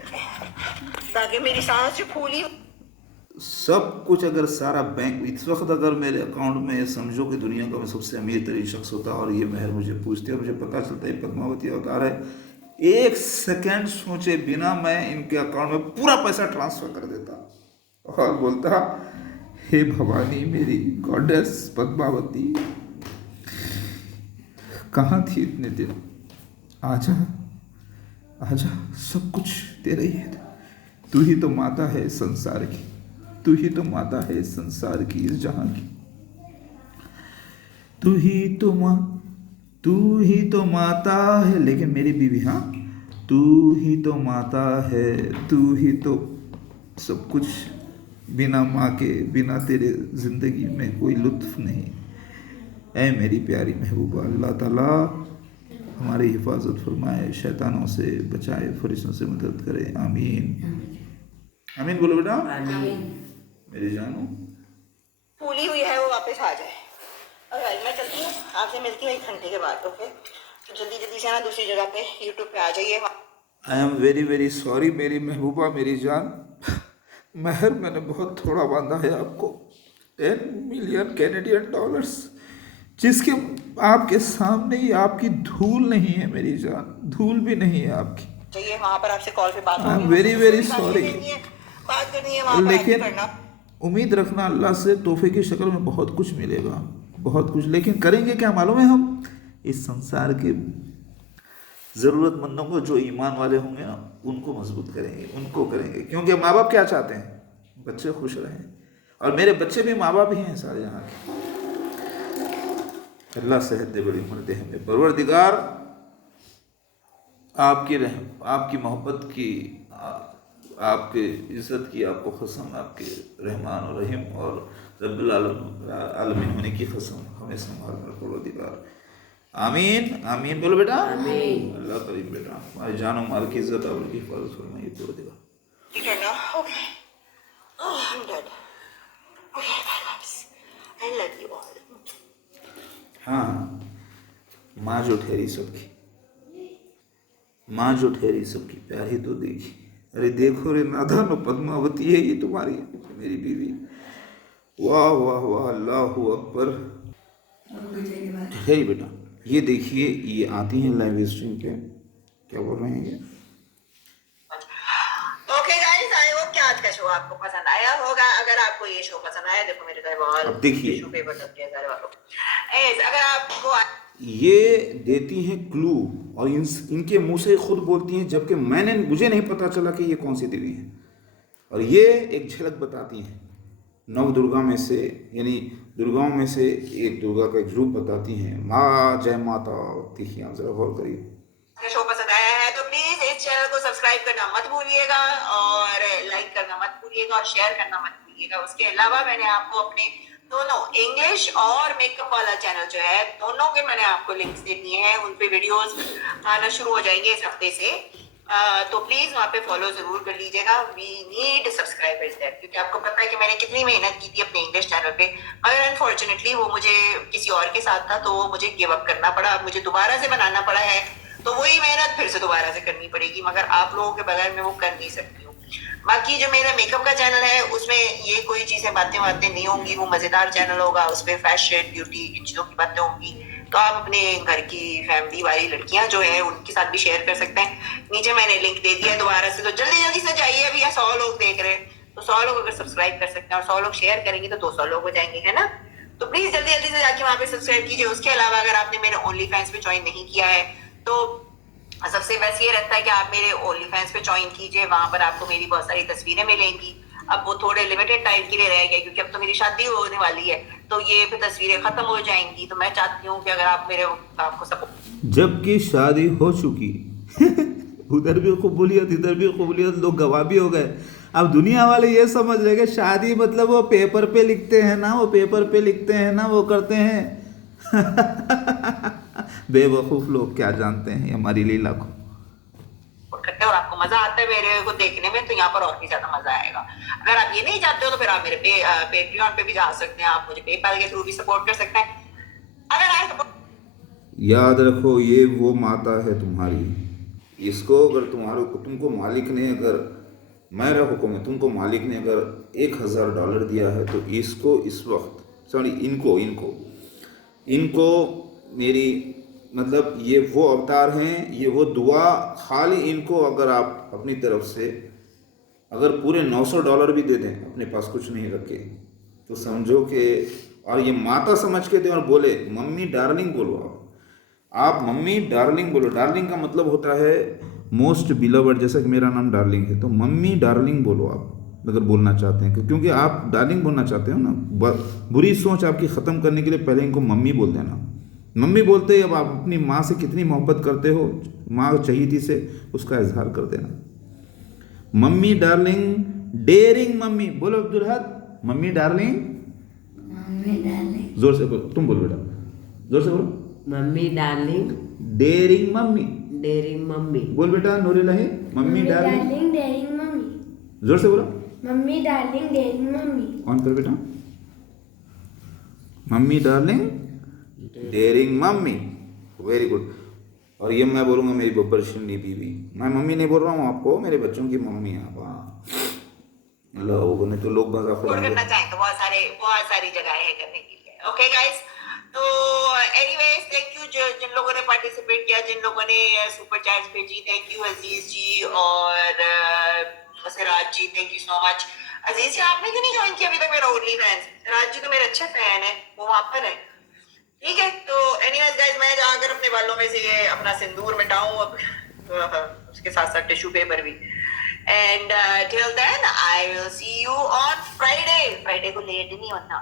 ताकि मेरी सांस जो फूली, सब कुछ अगर सारा बैंक इस वक्त अगर मेरे अकाउंट में, समझो कि दुनिया का मैं सबसे अमीर तरीन शख्स होता, और ये महर मुझे पूछते और मुझे पता चलता है पद्मावती अवतार है, एक सेकंड सोचे बिना मैं इनके अकाउंट में पूरा पैसा ट्रांसफर कर देता और बोलता, हे भवानी मेरी गॉडेस पद्मावती, कहाँ थी इतने दिन, आजा आजा, सब कुछ तेरा ही है, तू ही तो माता है संसार की, तू ही तो माता है संसार की, इस जहां की, तू ही तो माता है। लेकिन मेरी बीवी, हाँ, तू ही तो माता है, तू ही तो सब कुछ, बिना माँ के, बिना तेरे ज़िंदगी में कोई लुत्फ नहीं। ऐ मेरी प्यारी महबूबा, अल्लाह ताला हमारी हिफाजत फरमाए, शैतानों से बचाए, फरिश्तों से मदद करे, आमीन आमीन। बोलो बेटा, मेरी जानू फूली हुई है वो वापस आ जाए। और मैं चलती हूँ, आपसे मिलती हूँ 1 घंटे के बाद, ओके। तो जल्दी जल्दी से ना दूसरी जगह पे यूट्यूब पे आ जाइए। I am very very sorry मेरी महबूबा, मेरी जान, महर मैंने बहुत थोड़ा बांधा है आपको, 10 मिलियन कैनेडियन डॉलर्स, जिसके आपके सामने ही आपकी धूल नहीं है मेरी जान, धूल भी नहीं है आपकी। चाहिए वहाँ पर आपसे कॉल पे बात I am very very sorry, बात करनी है वहाँ पर, लेकिन करना। उम्मीद रखना अल्लाह से तोहफे की शक्ल में बहुत कुछ मिलेगा, बहुत कुछ। लेकिन करेंगे क्या मालूम है, हम इस संसार के ज़रूरतमंदों को, जो ईमान वाले होंगे ना, उनको मजबूत करेंगे, उनको करेंगे। क्योंकि माँ बाप क्या चाहते हैं? बच्चे खुश रहें, और मेरे बच्चे भी माँ बाप ही हैं सारे यहाँ के। अल्लाह सेहत दे, बड़ी उम्र दे हमें। परवरदिगार आपकी रहम, आपकी मोहब्बत की, आपके इज़्ज़त की आपको कसम, आपके रहमान और रहीम और रब्बुल आलमीन होने की कसम, हमें संभाल कर परवरदिगार। आमीन आमीन बोलो बेटा। आमीन। अल्लाह करीम बेटा, हमारे जान और माल की इज़्ज़त और की हिफाजत फरमाइए परवरदिगार। ठीक है ना? Okay, I'm dead. Okay, bye guys. I love you all. हाँ, माँ जो ठहरी सबकी, माँ जो ठहरी सबकी, प्यार ही तो देखी। अरे देखो रे नादानो, पद्मावती है ये तुम्हारी, मेरी बीवी। वाह वाह वाह, अल्लाह अकबर। ठहरी बेटा, ये देखिए, ये आती हैं लाइव स्ट्रीम पे, क्या बोल रहे हैं ये? ओके गाइस, आई होप कि आज का शो आपको पसंद आया होगा। अगर आपको ये शो पसंद आया, देखो मेरे घर बहुत अब देखिए, टिश्यू पेपर रखे हैं सारे वालों। अगर आपको ये देती हैं क्लू, और इनके मुंह से खुद बोलती हैं, जबकि मुझे नहीं पता चला कि ये कौन सी देवी है। और ये एक झलक बताती हैं नव दुर्गा में से, यानी दुर्गाओं में से एक दुर्गा का एक रूप बताती हैं। माँ जय माता। देखिए आप जरा गौर करिए। शो पसंद आया है तो प्लीज इस चैनल को सब्सक्राइब करना मत भूलिएगा, और लाइक करना मत भूलिएगा, और शेयर करना मत भूलिएगा। उसके अलावा मैंने आपको अपने दोनों इंग्लिश और मेकअप वाला चैनल जो है, दोनों के मैंने आपको लिंक्स दे दिए हैं। उन पे वीडियोस आना शुरू हो जाएंगे इस हफ्ते से, तो प्लीज वहाँ पे फॉलो जरूर कर लीजिएगा। वी नीड सब्सक्राइबर्स देयर, क्योंकि आपको पता है कि मैंने कितनी मेहनत की थी अपने इंग्लिश चैनल पे, मगर अनफॉर्चुनेटली वो मुझे किसी और के साथ था, तो मुझे गिव अप करना पड़ा। अब मुझे दोबारा से बनाना पड़ा है, तो वही मेहनत फिर से दोबारा से करनी पड़ेगी, मगर आप लोगों के बगैर मैं वो कर नहीं सकती हूँ। बाकी जो मेरा मेकअप का चैनल है, उसमें ये कोई चीजें बातें नहीं होंगी, वो मजेदार चैनल होगा। उसमें फैशन, ब्यूटी, इन चीजों की बातें होंगी, तो आप अपने घर की फैमिली वाली लड़कियां जो है उनके साथ भी शेयर कर सकते हैं। नीचे मैंने लिंक दे दिया है दोबारा से, तो जल्दी जल्दी से जाइए। अभी 100 लोग देख रहे हैं, तो 100 लोग अगर सब्सक्राइब कर सकते हैं और 100 लोग शेयर करेंगे तो 200 लोग हो जाएंगे, है ना? तो प्लीज जल्दी जल्दी से जाके वहां पे सब्सक्राइब कीजिए। उसके अलावा अगर आपने मेरे ओनली फैंस पे ज्वाइन नहीं किया है, तो सबसे बेस्ट ये रहता है कि आप मेरे ओनली फैंस पे ज्वाइन कीजिए। वहां पर आपको मेरी बहुत सारी तस्वीरें मिलेंगी। अब वो थोड़े लिमिटेड टाइम के लिए रह गए, क्योंकि अब तो मेरी शादी होने वाली है, तो ये फिर तस्वीरें खत्म हो जाएंगी। तो मैं चाहती हूँ कि अगर आप मेरे आपको सपोर्ट, जबकि शादी हो चुकी उधर भी कबूलियत, इधर भी कबूलियत, लोग गवाह भी हो गए। अब दुनिया वाले ये समझ रहे कि शादी मतलब वो पेपर पे लिखते हैं ना, वो पेपर पे लिखते हैं ना, वो करते हैं। बेवकूफ लोग क्या जानते हैं हमारी लीला को। करते हैं और आपको मजा आता है मेरे को देखने में, तो यहाँ पर और भी ज्यादा मजा आएगा। अगर आप ये नहीं चाहते हो तो फिर आप मेरे पेट्रियन पे भी जा सकते हैं, आप मुझे पेपैल के थ्रू भी सपोर्ट कर सकते हैं। अगर आप याद रखो, ये वो माता है तुम्हारी। इसको अगर तुमको मालिक ने, अगर मेरा हुक्म है, तुमको मालिक ने अगर $1000 दिया है, तो इसको इस वक्त, सॉरी इनको इनको इनको मेरी, मतलब ये वो अवतार हैं, ये वो दुआ, खाली इनको अगर आप अपनी तरफ से अगर पूरे $900 भी दे दें, अपने पास कुछ नहीं रखे, तो समझो कि, और ये माता समझ के दें और बोले मम्मी डार्लिंग बोलो। आप मम्मी डार्लिंग बोलो। डार्लिंग का मतलब होता है मोस्ट बिलवर्ड, जैसा कि मेरा नाम डार्लिंग है, तो मम्मी डार्लिंग बोलो आप अगर बोलना चाहते हैं, क्योंकि आप डार्लिंग बोलना चाहते हो ना। बुरी सोच आपकी ख़त्म करने के लिए पहले इनको मम्मी बोल देना। मम्मी बोलते ही अब आप अपनी माँ से कितनी मोहब्बत करते हो, माँ चहीती से, उसका इजहार कर देना। मम्मी डार्लिंग, डेयरिंग मम्मी बोलो अब्दुल हद, मम्मी डार्लिंग। मम्मी डार्लिंग, जोर से बोलो, तुम बोलो बेटा, जोर से बोलो। Mummy darling, daring mummy, daring mummy. बोल बेटा Nurillah, mummy darling, daring mummy, जोर से बोलो। Mummy darling, daring mummy. On कर बेटा, mummy darling, daring mummy, very good. और ये मैं बोलूँगा मेरी बब्बर शिंदी बीवी, मैं मम्मी नहीं बोल रहा हूँ आपको, मेरे बच्चों की मम्मी आप। लोगों ने तो लोग मजाक करना चाहें तो बहुत सारी जगह है करने के लिए। ओके गाइस, तो एनीवेज थैंक यू जिन लोगों ने पार्टिसिपेट किया, जिन लोगों ने सुपर चैट्स भेजी। थैंक यू अजीज जी और सिराज जी, थैंक यू सो मच। अजीज जी, आपने क्यों नहीं ज्वाइन किया अभी तक मेरा ओनली फैंस? राज जी तो मेरे अच्छे फैन है, वो वहां पर है। ठीक है, तो एनीवेज गाइस, मैं जाकर अपने बालों में से ये अपना सिंदूर मिटाऊं अब, उसके साथ साथ टिश्यू पेपर भी। And till then I will see you on Friday को लेट नहीं होना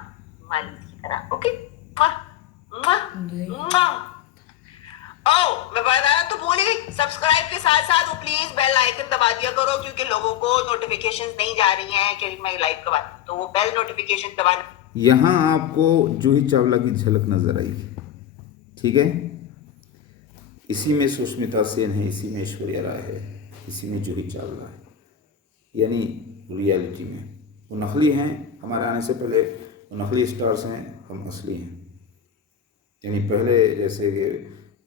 मालिक की तरह, ओके? मैं बताया तो भूल गई, सब्सक्राइब के साथ साथ प्लीज बेल आइकन दबा दिया करो, क्योंकि लोगों को नोटिफिकेशंस नहीं जा रही हैं कि मैं लाइव कब आती हूं, तो वो बेल नोटिफिकेशन दबाना। यहाँ आपको जूही चावला की झलक नजर आई, ठीक है? इसी में सुष्मिता सेन है, इसी में ऐश्वर्या राय है, इसी में जूही चावला है। यानी रियलिटी में वो नकली हैं, हमारे आने से पहले वो नकली स्टार्स हैं, हम असली हैं। यानी पहले जैसे कि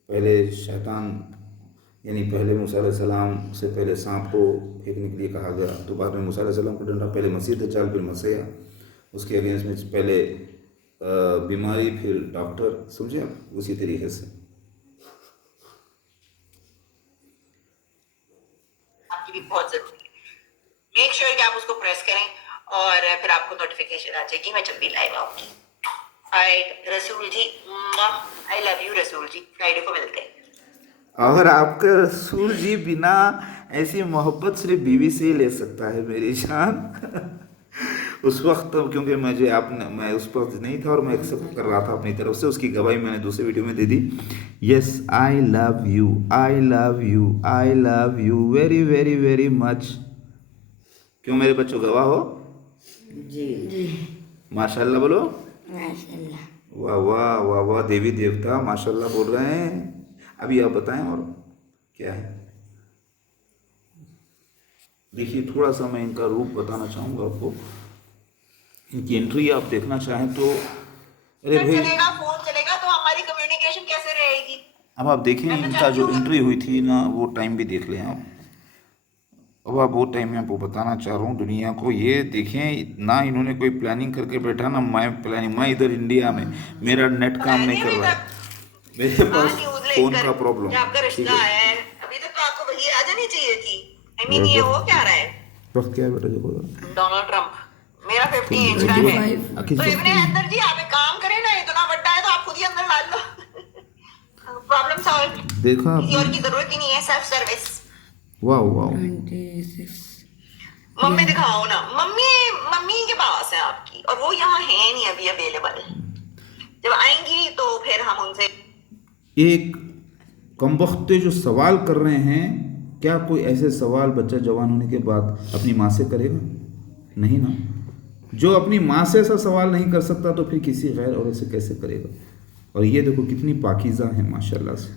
पहले शैतान, यानी पहले मूसा अलैहिस्सलाम से पहले सांप को फेंकने के लिए कहा गया, तो बाद में मूसा अलैहिस्सलाम को डंडा, पहले मसीह दज्जाल फिर मसीहा, उसके अगेंस्ट में पहले बीमारी फिर डॉक्टर, समझे आप? उसी तरीके से आपकी भी बहुत जरूरी है, मेक श्योर कि आप उसको प्रेस करें और फिर आपको नोटिफिकेशन आ जाएगी मैं जब भी लाइव आऊंगी। ऑलराइट रसूल जी, आई लव यू रसूल जी, फ्राइडे को मिलते हैं। और आपका रसूल जी बिना ऐसी मोहब्बत सिर्फ बीवी से ही ले सकता है मेरी जान। उस वक्त तो क्योंकि मैं उस वक्त नहीं था और मैं एक्सेप्ट कर रहा था अपनी तरफ से, उसकी गवाही मैंने दूसरे वीडियो में दे दी। Yes, I love you, I love you, I love you very very very much. क्यों मेरे बच्चों, गवाह हो? जी जी, माशाल्लाह बोलो। माशाल्लाह। वाह वाह वाह वाह, देवी देवता माशाल्लाह बोल रहे हैं। अभी आप बताएं और क्या है? देखिए, थोड़ा सा मैं इनका रूप बताना चाहूँगा आपको। इनकी एंट्री आप देखना चाहें तो, अरे भाई चलेगा, फोन चलेगा तो हमारी कम्युनिकेशन कैसे रहेगी? अब आप देखें इनका जो एंट्री हुई थी ना, वो टाइम भी देख लें आप। अब आप वो टाइम में आपको बताना चाह रहा हूँ दुनिया को, ये देखें ना, इन्होंने कोई प्लानिंग करके बैठा ना, मैं इधर इंडिया में, मेरा नेट काम नहीं कर रहा है, मेरे पास फोन का प्रॉब्लम, आपका ठीक रिश्ता है? है, अभी तक तो आपको वही आ जानी चाहिए थी। आई मीन ये हो क्या रहा है? वक्त क्या है बेटा, देखो डोनाल्ड ट्रम्प मेरा 50 इंच का है, आखिर तो इतने अंदर जी आप एक काम करें ना, इतना बड़ा है तो आप खुद ही अंदर डाल लो, प्रॉब्लम सॉल्व। देखा किसी और आपने? की जरूरत ही नहीं है, सेल्फ सर्विस। वाह वाह, मम्मी दिखाओ ना, मम्मी के पास है आपकी, और वो यहाँ है नहीं अभी अवेलेबल, जब आएंगी तो फिर हम उनसे। एक कमबख्ते जो सवाल कर रहे हैं, क्या कोई ऐसे सवाल बच्चा जवान होने के बाद अपनी माँ से करेगा? नहीं ना। जो अपनी माँ से ऐसा सवाल नहीं कर सकता तो फिर किसी गैर औरत से कैसे करेगा? और ये देखो कितनी पाकीज़ा है माशाल्लाह से,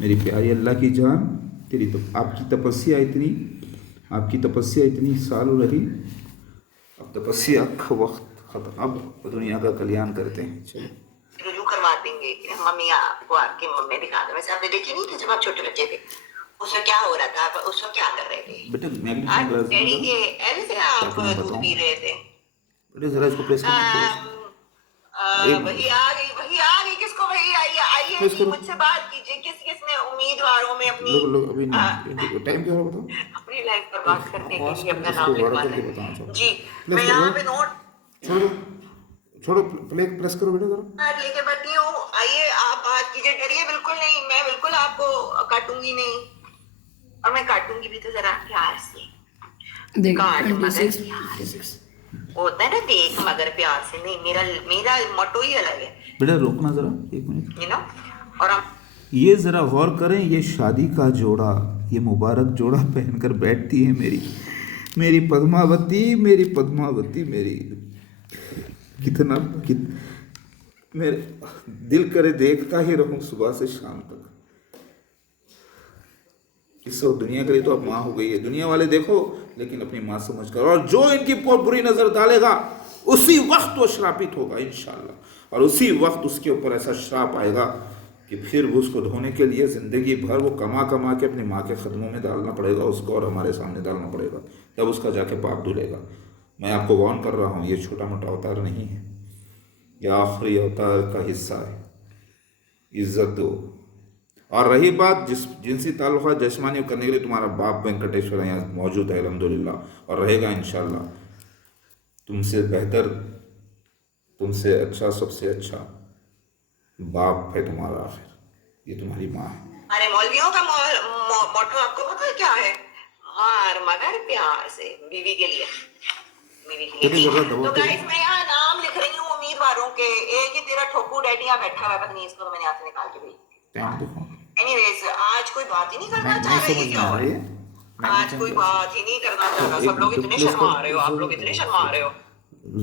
मेरी प्यारी अल्लाह की जान। तेरी तो आपकी तपस्या इतनी साल रही, अब तपस्या का वक्त खत्म, अब दुनिया का कल्याण करते हैं। चलो रुजू करवा देंगे कि मम्मी आपको आपकी मम्मी दिखा दो। वैसे आपने देखी नहीं थी जब आप छोटे बच्चे थे, उसमें क्या हो रहा था, आप उसमें क्या कर रहे थे? बेटा आज डैडी के एल से आप दूध पी रहे थे। बेटे जरा इसको प्रेस करना। वही आ गई किसको? वही आइए जी, मुझसे बात कीजिए, किस ने उम्मीदवारों में अपनी अभी नहीं, टाइम क्या हो रहा बताओ? अपनी लाइफ पर बात करने के लिए अपना इसको नाम बड़ा लिखवाना करके बताना है चाहूँ। जी। मैं यहाँ पे नोट छोड़ो, प्ले प्रेस करो बेटा जरा। लेके बैठी हूँ, आइए आप बात कीजिए, डरिए बिल्कुल नहीं, मैं बिल्कुल आपको काटूंगी नहीं, और मैं काटूंगी भी तो जरा प्यार से। काट मगर प्यार से होता है ना, देख मगर प्यार से नहीं, मेरा मोटो ही अलग है बेटा। रोकना जरा एक मिनट, यू नो। और हम ये ज़रा गौर करें, ये शादी का जोड़ा, ये मुबारक जोड़ा पहनकर बैठती है मेरी पद्मावती मेरी मेरे दिल करे देखता ही रहूं सुबह से शाम तक। इस वक्त दुनिया के लिए तो अब माँ हो गई है, दुनिया वाले देखो, लेकिन अपनी माँ समझ कर। और जो इनकी बुरी नज़र डालेगा उसी वक्त वो श्रापित होगा इंशाल्लाह, और उसी वक्त उसके ऊपर ऐसा श्राप आएगा कि फिर वो उसको धोने के लिए ज़िंदगी भर वो कमा के अपनी माँ के कदमों में डालना पड़ेगा उसको, और हमारे सामने डालना पड़ेगा, तब उसका जाके पाप धुलेगा। मैं आपको वार्न कर रहा हूँ, ये छोटा मोटा अवतार नहीं है, यह आखिरी अवतार का हिस्सा है। इज्जत दो। और रही बात जिनसी ताल्लुक़ जिस्मानी करने के लिए, तुम्हारा बाप वेंकटेश्वर यहाँ मौजूद है अल्हम्दुलिल्लाह, और रहेगा इंशाल्लाह। तुमसे बेहतर, तुमसे अच्छा, सबसे अच्छा बाप है तुम्हारा, आखिर ये तुम्हारी माँ है। अरे मौलवियों का मोटो आपको पता है क्या है? हार मगर प्यार से, बीवी के लिए, बीवी के कभी लिए। जरूरत हो तो तो गाइस मैं यहाँ नाम लिख रही हूँ उम्मीदवारों के। एक ये तेरा ठोकू डैडी यहाँ बैठा हुआ है, पता नहीं इसको तो मैंने यहाँ से निकाल के भेज दिया। टाइम देखो, एनीवेज आज कोई बात ही नहीं करना नहीं चाह रही समझ है में क्या? आ रही है। आज कोई बात ही नहीं करना चाह रहा। सब लोग इतने प्लेस शर्मा रहे हो, आप लोग इतने शर्मा रहे हो।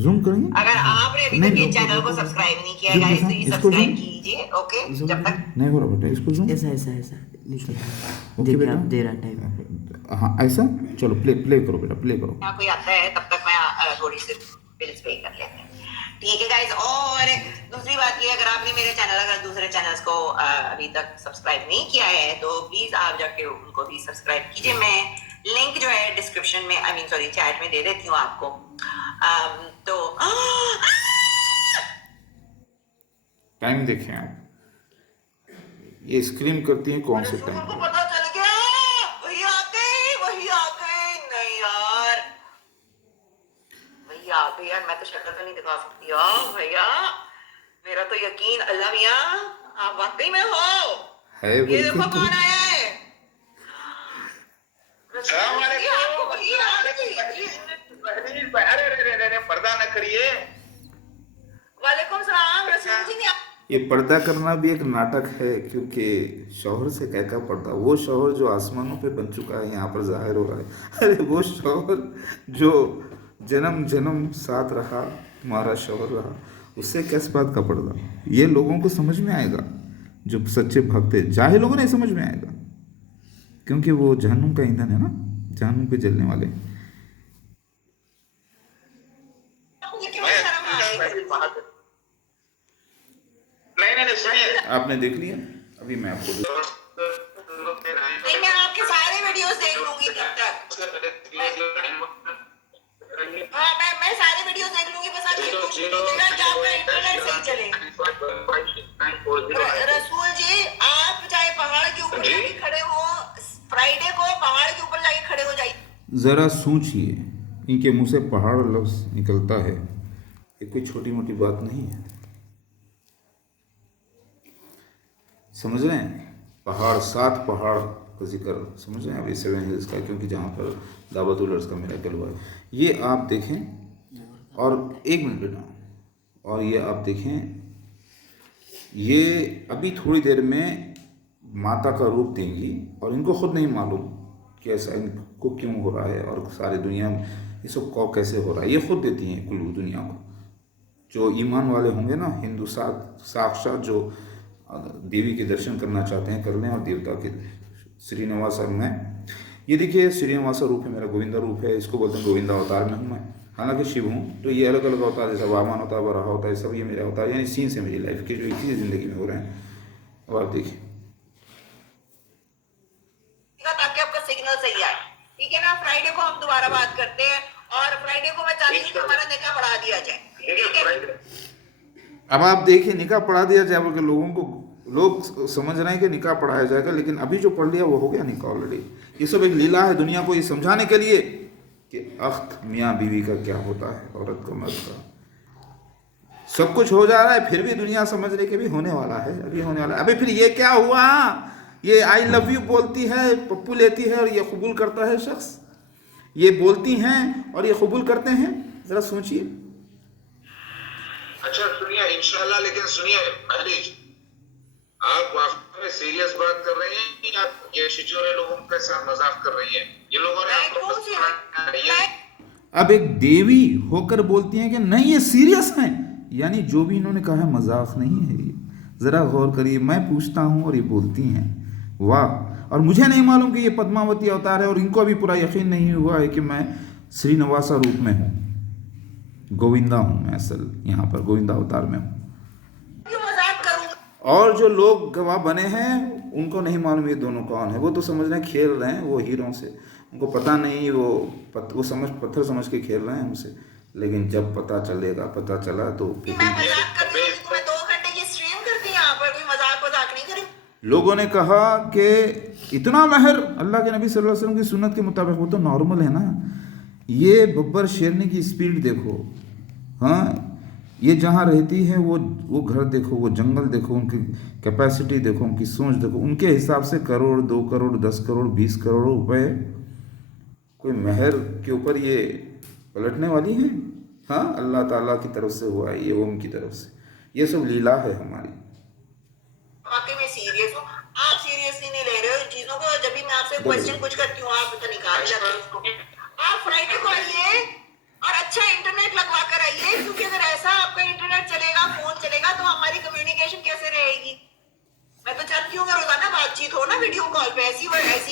जूम करेंगे। अगर आपने अभी तक ये चैनल को सब्सक्राइब नहीं किया जूम गाइस तो कैसा? ये इसको सब्सक्राइब जूम? कीजिए, ओके? जूम जब तक नहीं हो रहा बेटा, इसको जूम। ऐसा ऐसा ऐसा नीचे ओके देखिए, बेटा। आप दे रहा टाइम। हाँ ऐसा, चलो प्ले करो बेटा, प्ले करो। यहाँ कोई आता है तब तक मैं थोड़ी सी बिल्स पे कर लेते हैं, ठीक है गाइस? और दूसरी बात ये, अगर आपने मेरे चैनल, अगर दूसरे चैनल्स को अभी तक सब्सक्राइब नहीं किया है तो प्लीज आप जाके उनको भी सब्सक्राइब कीजिए। मैं लिंक जो है डिस्क्रिप्शन में, आई मीन सॉरी चैट में दे देती हूँ आपको। तो टाइम देखें आप, ये स्क्रीन करती है कौन से टाइम को पे। पता चल गया, वही आ गए, वही आ गए। नहीं यार, वही आ गई यार, मैं तो शक्ल तो नहीं दिखा सकती यार भैया। मेरा तो यकीन, अल्लाह मियां आप वाकई में हो। है ये बिल्कुल देखो तो। कौन आया है। ये आपको वही आ गई। अरे पर्दा न करिए। वालेकुम सलाम रसूल जी ने ये पर्दा करना भी एक नाटक है, क्योंकि शौहर से कह का पर्दा, वो शौहर जो आसमानों पे बन चुका है यहाँ पर जाहिर हो रहा है। अरे वो शौहर जो जन्म जन्म साथ रहा, तुम्हारा शौहर रहा, उससे किस बात का पर्दा? ये लोगों को समझ में आएगा जो सच्चे भक्त है, जाहिल लोगों नहीं समझ में आएगा, क्योंकि वो जहन्नुम का ईंधन है ना, जहन्नुम पे जलने वाले। क्यों शर्म आ रही? नहीं सुनिए। आपने देख लिया, अभी मैं आपको नहीं, मैं आपके सारे वीडियोस देख लूंगी तब तक। हाँ मैं सारे वीडियोस देख लूंगी, बस आप ये पूछ लीजिएगा कि आपका इंटरनेट सही चले। रसूल जी, आप चाहे पहाड़ के ऊपर जाके खड़े हो, फ्राइडे को पहाड़ के ऊपर जाके खड़े हो जाइए। ज़रा सोचिए, इनके मुंह से पहाड़ लफ्ज़ निकलता है, ये कोई छोटी मोटी बात नहीं है। समझ रहे हैं? पहाड़, 7 पहाड़ का जिक्र समझ रहे हैं अभी 7 हिल्स का, क्योंकि जहाँ पर दावतुल अर्ज़ का मिरेकल हुआ है, ये आप देखें। और एक मिनट बेटा, और ये आप देखें, ये अभी थोड़ी देर में माता का रूप देंगी, और इनको खुद नहीं मालूम कि ऐसा इनको क्यों हो रहा है और सारी दुनिया में ये सब को कैसे हो रहा है। ये खुद देती हैं कुल्लू दुनिया को। जो ईमान वाले होंगे ना, हिंदू साक्षात जो देवी के दर्शन करना चाहते हैं कर लें, और देवता के श्रीनिवासा में, ये देखिए श्रीनिवासा रूप है मेरा, गोविंदा रूप है, इसको बोलते हैं गोविंदा अवतार में हूँ मैं, हालांकि शिव हूँ। तो ये अलग अलग अवतार, जैसा वामन होता है, वराह होता है, सब ये मेरे अवतार, यानी सीन से मेरी लाइफ के जो एक ही ज़िंदगी में हो रहे हैं। अब आप देखिए, ताकि आपका सिग्नल सही आए, ठीक है ना? फ्राइडे को हम दोबारा बात करते हैं, और फ्राइडे को मैं चाहती हूँ कि हमारा निकाह बढ़ा दिया जाए, ठीक है? अब आप देखिए, निकाह पढ़ा दिया जाए बोल के लोग समझ रहे हैं कि निकाह पढ़ाया जाएगा, लेकिन अभी जो पढ़ लिया वो हो गया निकाह ऑलरेडी। ये सब एक लीला है दुनिया को ये समझाने के लिए कि अख्त मियाँ बीवी का क्या होता है, औरत का मर्द का। सब कुछ हो जा रहा है, फिर भी दुनिया समझ रही कि भी होने वाला है, अभी होने वाला है। अभी फिर ये क्या हुआ? ये आई लव यू बोलती है, पप्पू लेती है, और ये कबूल करता है शख्स। ये बोलती हैं और ये कबूल करते हैं, ज़रा सोचिए। अच्छा सुनिए, इंशाल्लाह, लेकिन सुनिए खलीज, आप वास्तव में सीरियस बात कर रही हैं कि आप ये छिछोरे लोगों के साथ मजाक कर रही हैं? ये लोगों ने आपको अब एक देवी होकर बोलती हैं कि नहीं ये सीरियस हैं, यानी जो भी इन्होंने कहा है मजाक नहीं है ये। ज़रा गौर करिए, मैं पूछता हूँ और ये बोलती हैं, वाह। और मुझे नहीं मालूम कि ये पद्मावती अवतार है, और इनको अभी पूरा यकीन नहीं हुआ है कि मैं श्रीनिवासा रूप में हूँ, गोविंदा हूँ मैं, असल यहाँ पर गोविंदा अवतार में हूँ। और जो लोग गवाह बने हैं उनको नहीं मालूम ये दोनों कौन है। वो तो समझ रहे हैं खेल रहे हैं वो हीरों से, उनको पता नहीं, वो पत्थर समझ के खेल रहे हैं हमसे। लेकिन जब पता चलेगा, पता चला तो लोगों ने कहा कि इतना महर अल्लाह के नबी सल्लल्लाहु अलैहि वसल्लम की सुन्नत के मुताबिक, वो तो नॉर्मल है ना। ये बब्बर शेरनी की स्पीड देखो, हाँ, ये जहाँ रहती है वो घर देखो, वो जंगल देखो, उनकी कैपेसिटी देखो, उनकी सोच देखो, उनके हिसाब से करोड़, 2 करोड़, 10 करोड़, 20 करोड़ रुपए कोई महर के ऊपर ये पलटने वाली है। हाँ, अल्लाह ताला की तरफ से हुआ है ये, वो उनकी तरफ से, ये सब लीला है हमारी। वाकई में सीरियस हूँ, आप सीरियसली नहीं ले रहे हो इन चीजों को। जब भी मैं आपसे क्वेश्चन कुछ करती हूँ आप तो निकाल जाते हो उसको। आप फ्राइडे को आइए और अच्छा इंटरनेट लगवा कर आइए, क्योंकि अगर ऐसा आपका इंटरनेट चलेगा, फोन चलेगा, तो हमारी कम्युनिकेशन कैसे रहेगी। मैं तो चाहती हूँ कि रोजाना बातचीत हो ना वीडियो कॉल पे, ऐसी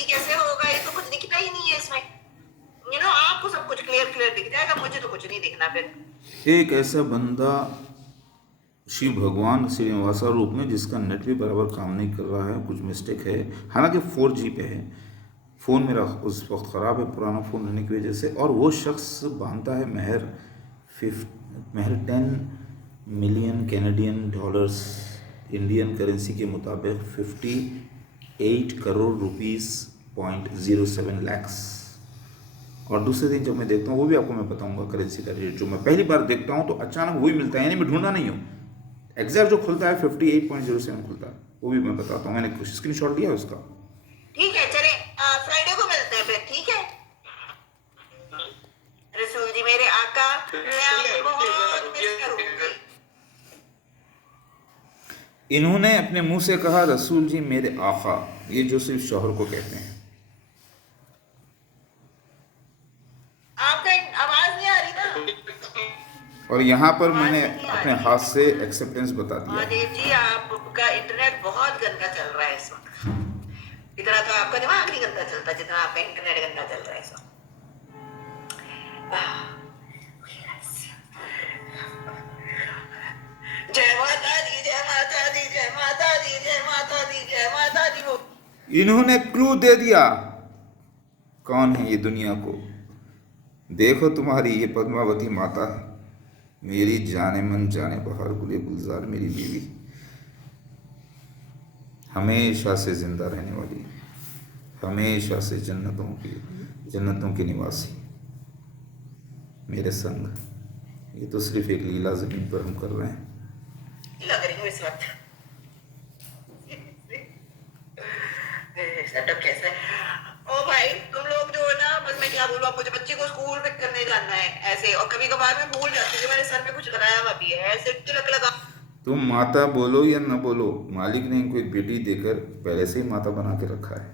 कैसे होगा, ये तो कुछ दिखता ही नहीं है इसमें। आपको सब कुछ क्लियर दिख जाएगा, मुझे तो कुछ नहीं दिखना। फिर एक ऐसा बंदा शिव भगवान श्रीनिवासा रूप में, जिसका नेट भी बराबर काम नहीं कर रहा है, कुछ मिस्टेक है, हालांकि 4G पे है, फ़ोन मेरा उस वक्त ख़राब है पुराना फ़ोन रहने की वजह से, और वो शख्स बांधता है महर 10 million Canadian dollars, Indian currency के मुताबिक 58 करोड़ रुपीस .07 lakhs। और दूसरे दिन जब मैं देखता हूँ, वो भी आपको मैं बताऊंगा करेंसी का रेट, जो मैं पहली बार देखता हूँ तो अचानक वही मिलता है, यानी मैं ढूंढा नहीं हूँ, एग्जैक्ट जो खुलता है 58.07 खुलता है, वो भी मैं बताता हूँ, मैंने स्क्रीनशॉट लिया उसका। ठीक है, चले फ्राइडे को मिलते हैं फिर, ठीक है रसूल जी मेरे आका, मैं आपको बहुत मिस करूंगी। इन्होंने अपने मुंह से कहा रसूल जी मेरे आका, ये जो सिर्फ शौहर को कहते हैं। आपका आवाज नहीं आ रही ना, और यहाँ पर मैंने अपने हाथ से एक्सेप्टेंस बता दिया। महादेव जी आपका इंटरनेट बहुत गंदा चल रहा है इस वक्त। इतना तो आपका दिमाग नहीं गंदा चलता जितना आपका इंटरनेट गंदा चल रहा है इस वक्त। जय माता दी, जय माता दी, जय माता दी, जय माता दी, जय माता दी। इन्होंने क्लू दे दिया कौन है ये दुनिया को। देखो तुम्हारी ये पद्मावती माता है, मेरी जाने मन जाने बहार गुले गुलजार, मेरी बीवी, हमेशा से जिंदा रहने वाली, हमेशा से जन्नतों के निवासी, मेरे संग। ये तो सिर्फ एक लीला जमीन पर हम कर रहे हैं। लग रही हूँ इस वक्त सेटअप कैसा है। ओ भाई तुम लोग जो है ना, बस मैं क्या बोलूँ, मुझे बच्चे को स्कूल पिक करने जाना है ऐसे, और कभी कभार मैं भूल जाती हूँ, मेरे सर में कुछ लगाया हुआ भी है ऐसे, तिलक लगा। तुम माता बोलो या न बोलो, मालिक ने इनको एक बेटी देकर पहले से ही माता बना के रखा है,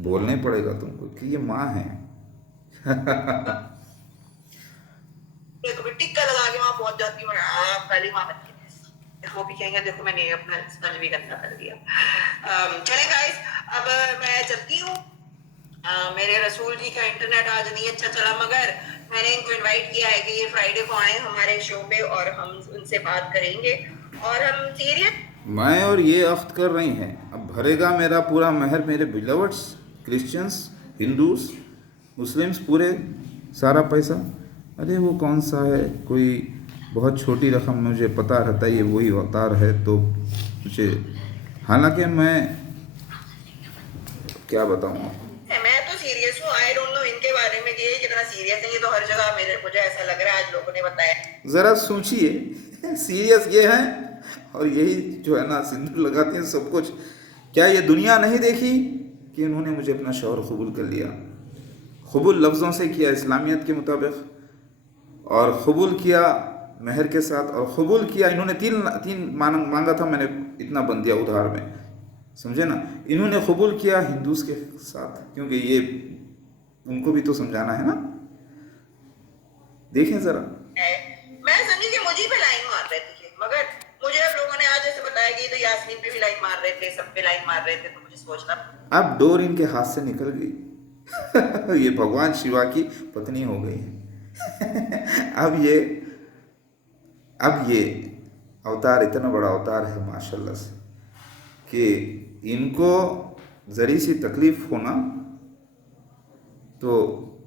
बोलना ही पड़ेगा तुमको कि ये माँ है। कभी टिक्का लगा के वहां पहुंच जाती हूँ, पहली माँ बनती है। वो भी कहेंगे देखो मैंने अपना स्पंज भी गंदा कर दिया। चले गाइस, अब मैं चलती हूँ। मेरे रसूल जी का इंटरनेट आज नहीं अच्छा चला, मगर मैंने इनको इनवाइट किया है कि ये फ्राइडे को आए हमारे शो पे और हम उनसे बात करेंगे, और हम सीरियस मैं और ये अख्त कर रही हैं, अब भरेगा मेरा पूरा महर मेरे बिलवर्ड्स, क्रिश्चियंस, हिंदूस, मुस्लिम्स, पूरे सारा पैसा। अरे वो कौन सा है, कोई बहुत छोटी रकम, मुझे पता रहता है ये वही अवतार है, तो मुझे, हालांकि मैं क्या बताऊँ, मैं तो सीरियस हूँ। आई डोंट नो इनके बारे में कि ये कितना सीरियस है, ये तो हर जगह मुझे ऐसा लग रहा है, आज लोगों ने बताया। ज़रा सोचिए, सीरियस ये है और यही जो है ना सिंदूर लगाती हैं सब कुछ। क्या ये दुनिया नहीं देखी कि इन्होंने मुझे अपना शौहर कबूल कर लिया, कबूल लफ्ज़ों से किया इस्लामियत के मुताबिक, और कबूल किया महर के साथ, और कबूल किया इन्होंने तीन मांगा था, मैंने इतना बन दिया उधार में, समझे ना। इन्होंने कबूल किया हिंदूस के साथ, क्योंकि ये उनको भी तो समझाना है ना। देखें ज़रा, मैं समझी कि मुझे पे लाइन मार रहे थे, मगर मुझे अब लोगों ने आज ऐसे बताया कि तो यास्मीन पे भी लाइन मार रहे थे, सब पे लाइन मार रहे थे, तो मुझे सोचना अब डोर इनके हाथ से निकल गई। ये भगवान शिवा की पत्नी हो गई है। अब ये अवतार इतना बड़ा अवतार है माशाल्लाह से, कि इनको ज़री सी तकलीफ़ होना तो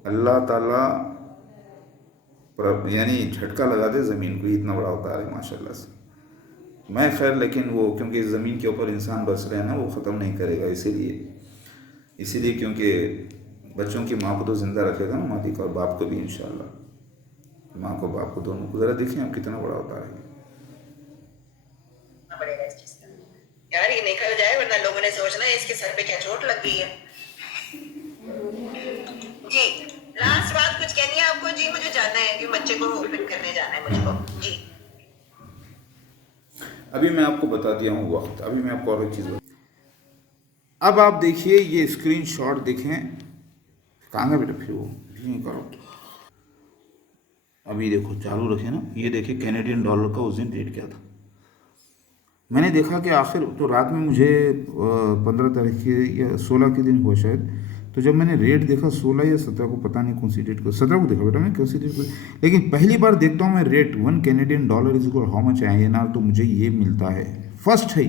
अल्लाह ताला यानी झटका लगा दे ज़मीन को, इतना बड़ा अवतार है माशाल्लाह से। मैं खैर, लेकिन वो क्योंकि ज़मीन के ऊपर इंसान बस रहे हैं ना, वो ख़त्म नहीं करेगा, इसीलिए क्योंकि बच्चों की माँ को तो ज़िंदा रखेगा ना, मालिक, और बाप को भी इंशाल्लाह। माँ को बाप को दोनों को ज़रा देखें आप कितना बड़ा होता है। पड़ेगा इस चीज का। यार ये निकल जाए वरना लोगों ने सोचना है इसके सर पे क्या चोट लग गई है। जी लास्ट बात कुछ कहनी है आपको? जी मुझे जाना है कि बच्चे को पिक करने जाना है मुझको। जी अभी मैं आपको बता दिया हूँ वक्त, अभी मैं आपको और एक चीज़ अब आप देखिए ये स्क्रीनशॉट देखें, कहाँ है बेटा फिर वो नहीं करो। अभी देखो चालू रखे ना, ये देखिए कैनेडियन डॉलर का उस दिन रेट क्या था। मैंने देखा कि आखिर तो रात में मुझे 15 तारीख के या 16 के दिन हुआ शायद, तो जब मैंने रेट देखा 16 या 17 को, पता नहीं कौन सी डेट को, 17 को देखा बेटा मैं, कौन सी डेट को, लेकिन पहली बार देखता हूँ मैं rate 1 Canadian dollar is equal how much INR, तो मुझे ये मिलता है फर्स्ट है,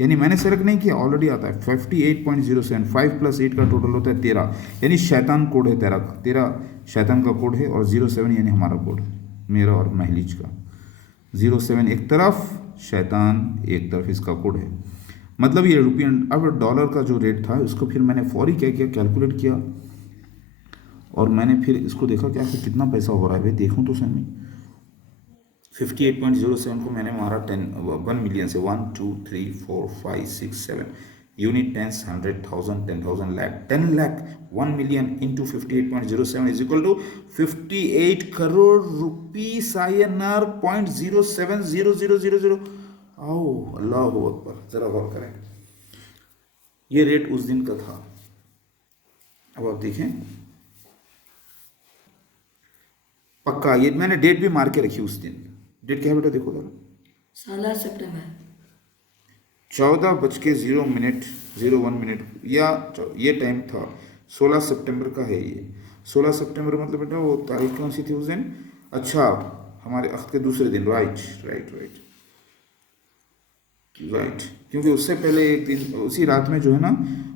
यानी मैंने सेलेक्ट नहीं किया, ऑलरेडी आता है 58.07, 5 + 8 का टोटल होता है 13, यानी शैतान कोड है 13 शैतान का कोड है, और 07 यानी हमारा कोड मेरा और महलीज का। 07 एक तरफ, शैतान एक तरफ, इसका कोड है। मतलब ये रुपये। अब डॉलर का जो रेट था उसको फिर मैंने फौरी क्या किया, कैलकुलेट किया, और मैंने फिर इसको देखा कि आखिर कितना पैसा हो रहा है भाई, देखूँ तो सही। 58.07 को मैंने मारा 1 मिलियन से, 1 2 3 4 5 6 7 unit, tens, 100,000, 10,000, lakh, 10 lakh, 1 million into 58.07 is equal to 58 crore rupees INR 0.070000। आओ अल्लाह अकबर, जरा गौर करें, ये रेट उस दिन का था। अब आप देखें पक्का, ये मैंने डेट भी मार के रखी उस दिन। डेट क्या है बेटा, देखो जरा, 16 सितंबर 14:01 या ये टाइम था, 16 सितंबर का है ये। 16 सितंबर मतलब बेटा वो तारीख कौन सी थी उस दिन? अच्छा, हमारे अख्त के दूसरे दिन, राइट, क्योंकि उससे पहले एक दिन, उसी रात में जो है ना,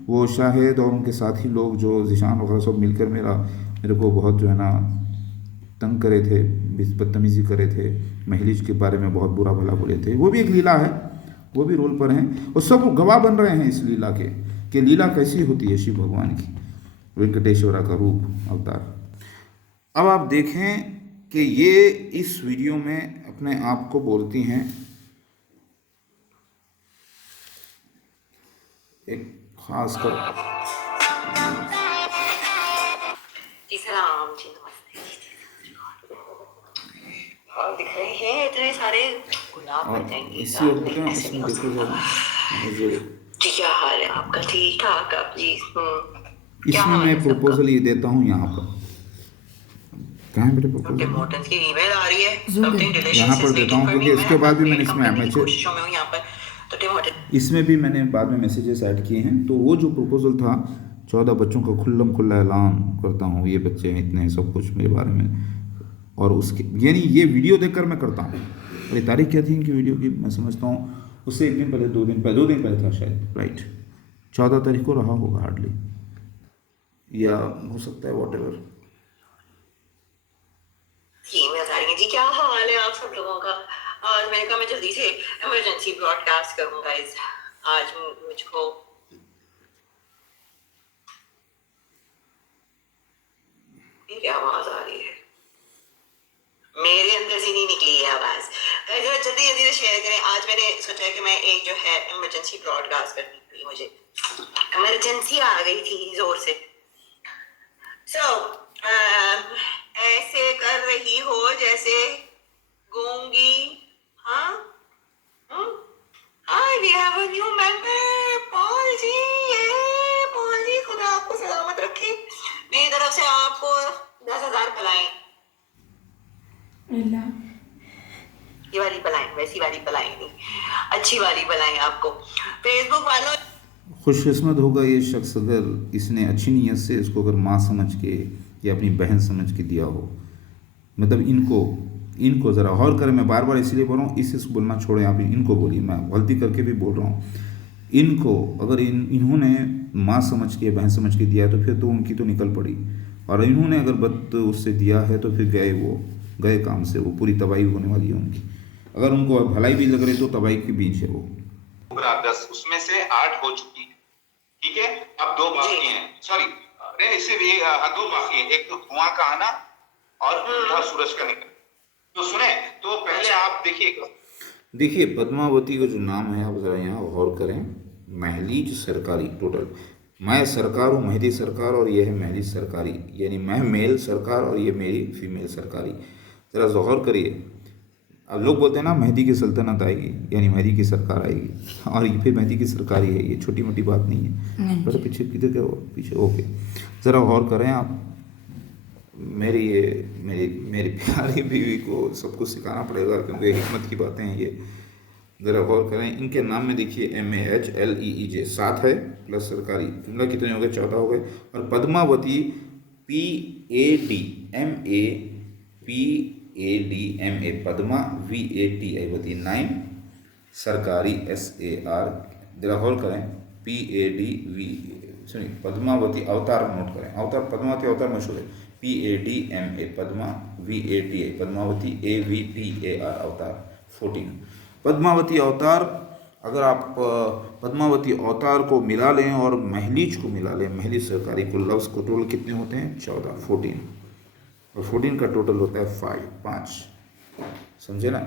वो शाहिद और उनके साथी लोग जो जिशान वगैरह सब मिलकर मेरे को बहुत जो है ना तंग करे थे, बदतमीज़ी करे थे, महलिज के बारे में बहुत बुरा भला बोले थे। वो भी एक लीला है, वो भी रोल पर हैं, और सब गवाह बन रहे हैं इस लीला के, कि लीला कैसी होती है शिव भगवान की, वेंकटेश्वरा का रूप अवतार। अब आप देखें कि ये इस वीडियो में अपने आप को बोलती हैं एक खास कर, जी सलाम जी, नमस्ते। और दिख रहे हैं इतने सारे गुलाब बन जाएंगे इसी वक्त में इसमें देखो जरा, जी क्या हाल है आपका? ठीक ठाक आप जी? इसमें मैं प्रपोजल ये देता हूँ यहाँ पर, कहाँ है बेटे प्रपोजल? मोटन्स की ईमेल आ रही है, समथिंग डिलीशियस यहाँ पर देता हूँ, क्योंकि इसके बाद भी मैंने इसमें कोशिशों में हूँ यहाँ पर, तो टिम होटल इसमें भी मैंने बाद में मैसेजेस ऐड किए हैं। तो वो जो प्रपोजल था, 14 बच्चों का खुल्लम खुल्ला ऐलान करता हूँ, ये बच्चे हैं इतने, सब कुछ मेरे बारे में, और उसके यानी ये वीडियो देखकर मैं करता हूँ। और ये तारीख क्या थी इनकी वीडियो की, मैं समझता हूँ उससे एक दिन पहले, 2 दिन पहले था शायद, राइट, 14 तारीख को रहा होगा हार्डली, या हो सकता है वॉटेवर। ईमेल आ रही है जी, क्या हाल है आप सब लोगों का? आज मैंने कहा मैं जल्दी से इमरजेंसी ब्रॉडकास्ट करूंगा गाइस। आज मुझको ये आवाज आ रही है, मेरे अंदर से नहीं निकली है आवाज। जरा जल्दी जल्दी से शेयर करें। आज मैंने सोचा कि मैं एक जो है इमरजेंसी ब्रॉडकास्ट करनी पड़ी, मुझे इमरजेंसी आ गई थी जोर से। सो ऐसे कर रही हो जैसे गूंगी। हाँ hi, we have a new member, Paul ji. Paul ji, खुदा आपको सलामत रखे। मेरी तरफ से आपको 10,000 भलाएं। ये वाली भलाएं, वैसी वाली भलाएं नहीं, अच्छी वाली भलाएं आपको। फेसबुक वालों, खुशकिस्मत होगा ये शख्स अगर इसने अच्छी नीयत से इसको अगर माँ समझ के या अपनी बहन समझ के दिया हो। मतलब इनको ज़रा गौर करें, मैं बार बार इसलिए बोल रहा हूँ, इससे बोलना छोड़ें, आप इनको बोलिए, मैं गलती करके भी बोल रहा हूँ। इनको अगर इन्होंने माँ समझ के, बहन समझ के दिया तो फिर तो उनकी तो निकल पड़ी, और इन्होंने अगर बद उससे दिया है तो फिर गए काम से, वो पूरी तबाही होने वाली है उनकी। अगर उनको भलाई भी लग रही तो तबाही के बीच है वो। 10 उसमें से 8 हो चुकी है, ठीक है, अब 2 बाकी हैं, सॉरी इससे भी 2 बाकी है। एक तो धुआं का आना और उल्टा सूरज का निकल। तो सुने, तो पहले आप देखिए पद्मावती का जो नाम है आप ज़रा यहाँ गौर करें। महलीज सरकारी टोटल, मैं सरकार हूँ मेहदी सरकार और ये है महलीज सरकारी, यानी मैं मेल सरकार और ये मेरी फीमेल सरकारी। ज़रा गौर करिए। अब लोग बोलते हैं ना मेहदी की सल्तनत आएगी, यानी मेहदी की सरकार आएगी, और ये फिर मेहदी की सरकारी है, ये छोटी मोटी बात नहीं है। थोड़ा पीछे किधर के पीछे, ओके। ज़रा गौर करें आप। मेरी प्यारी बीवी को सब कुछ सिखाना पड़ेगा क्योंकि हिकमत की बातें हैं ये। ज़रा गौर करें, इनके नाम में देखिए MAHLEEJ 7 है प्लस सरकारी, जुमला कितने हो गए? 14 हो गए। और पद्मावती PADMA पद्मा VATI 9, सरकारी SAR। ज़रा गौर करें, PADV सुनिए पद्मावती अवतार नोट करें, अवतार पद्मावती अवतार मशहूर है। PADMA Padma VATI Padmavati AVTAR अवतार 14। पद्मावती अवतार, अगर आप पद्मावती अवतार को मिला लें और महलीज को मिला लें, महलीज सरकारी को, लफ्ज़ को टोटल कितने होते हैं? 14, 14, और 14 का टोटल होता है 5, समझे ना?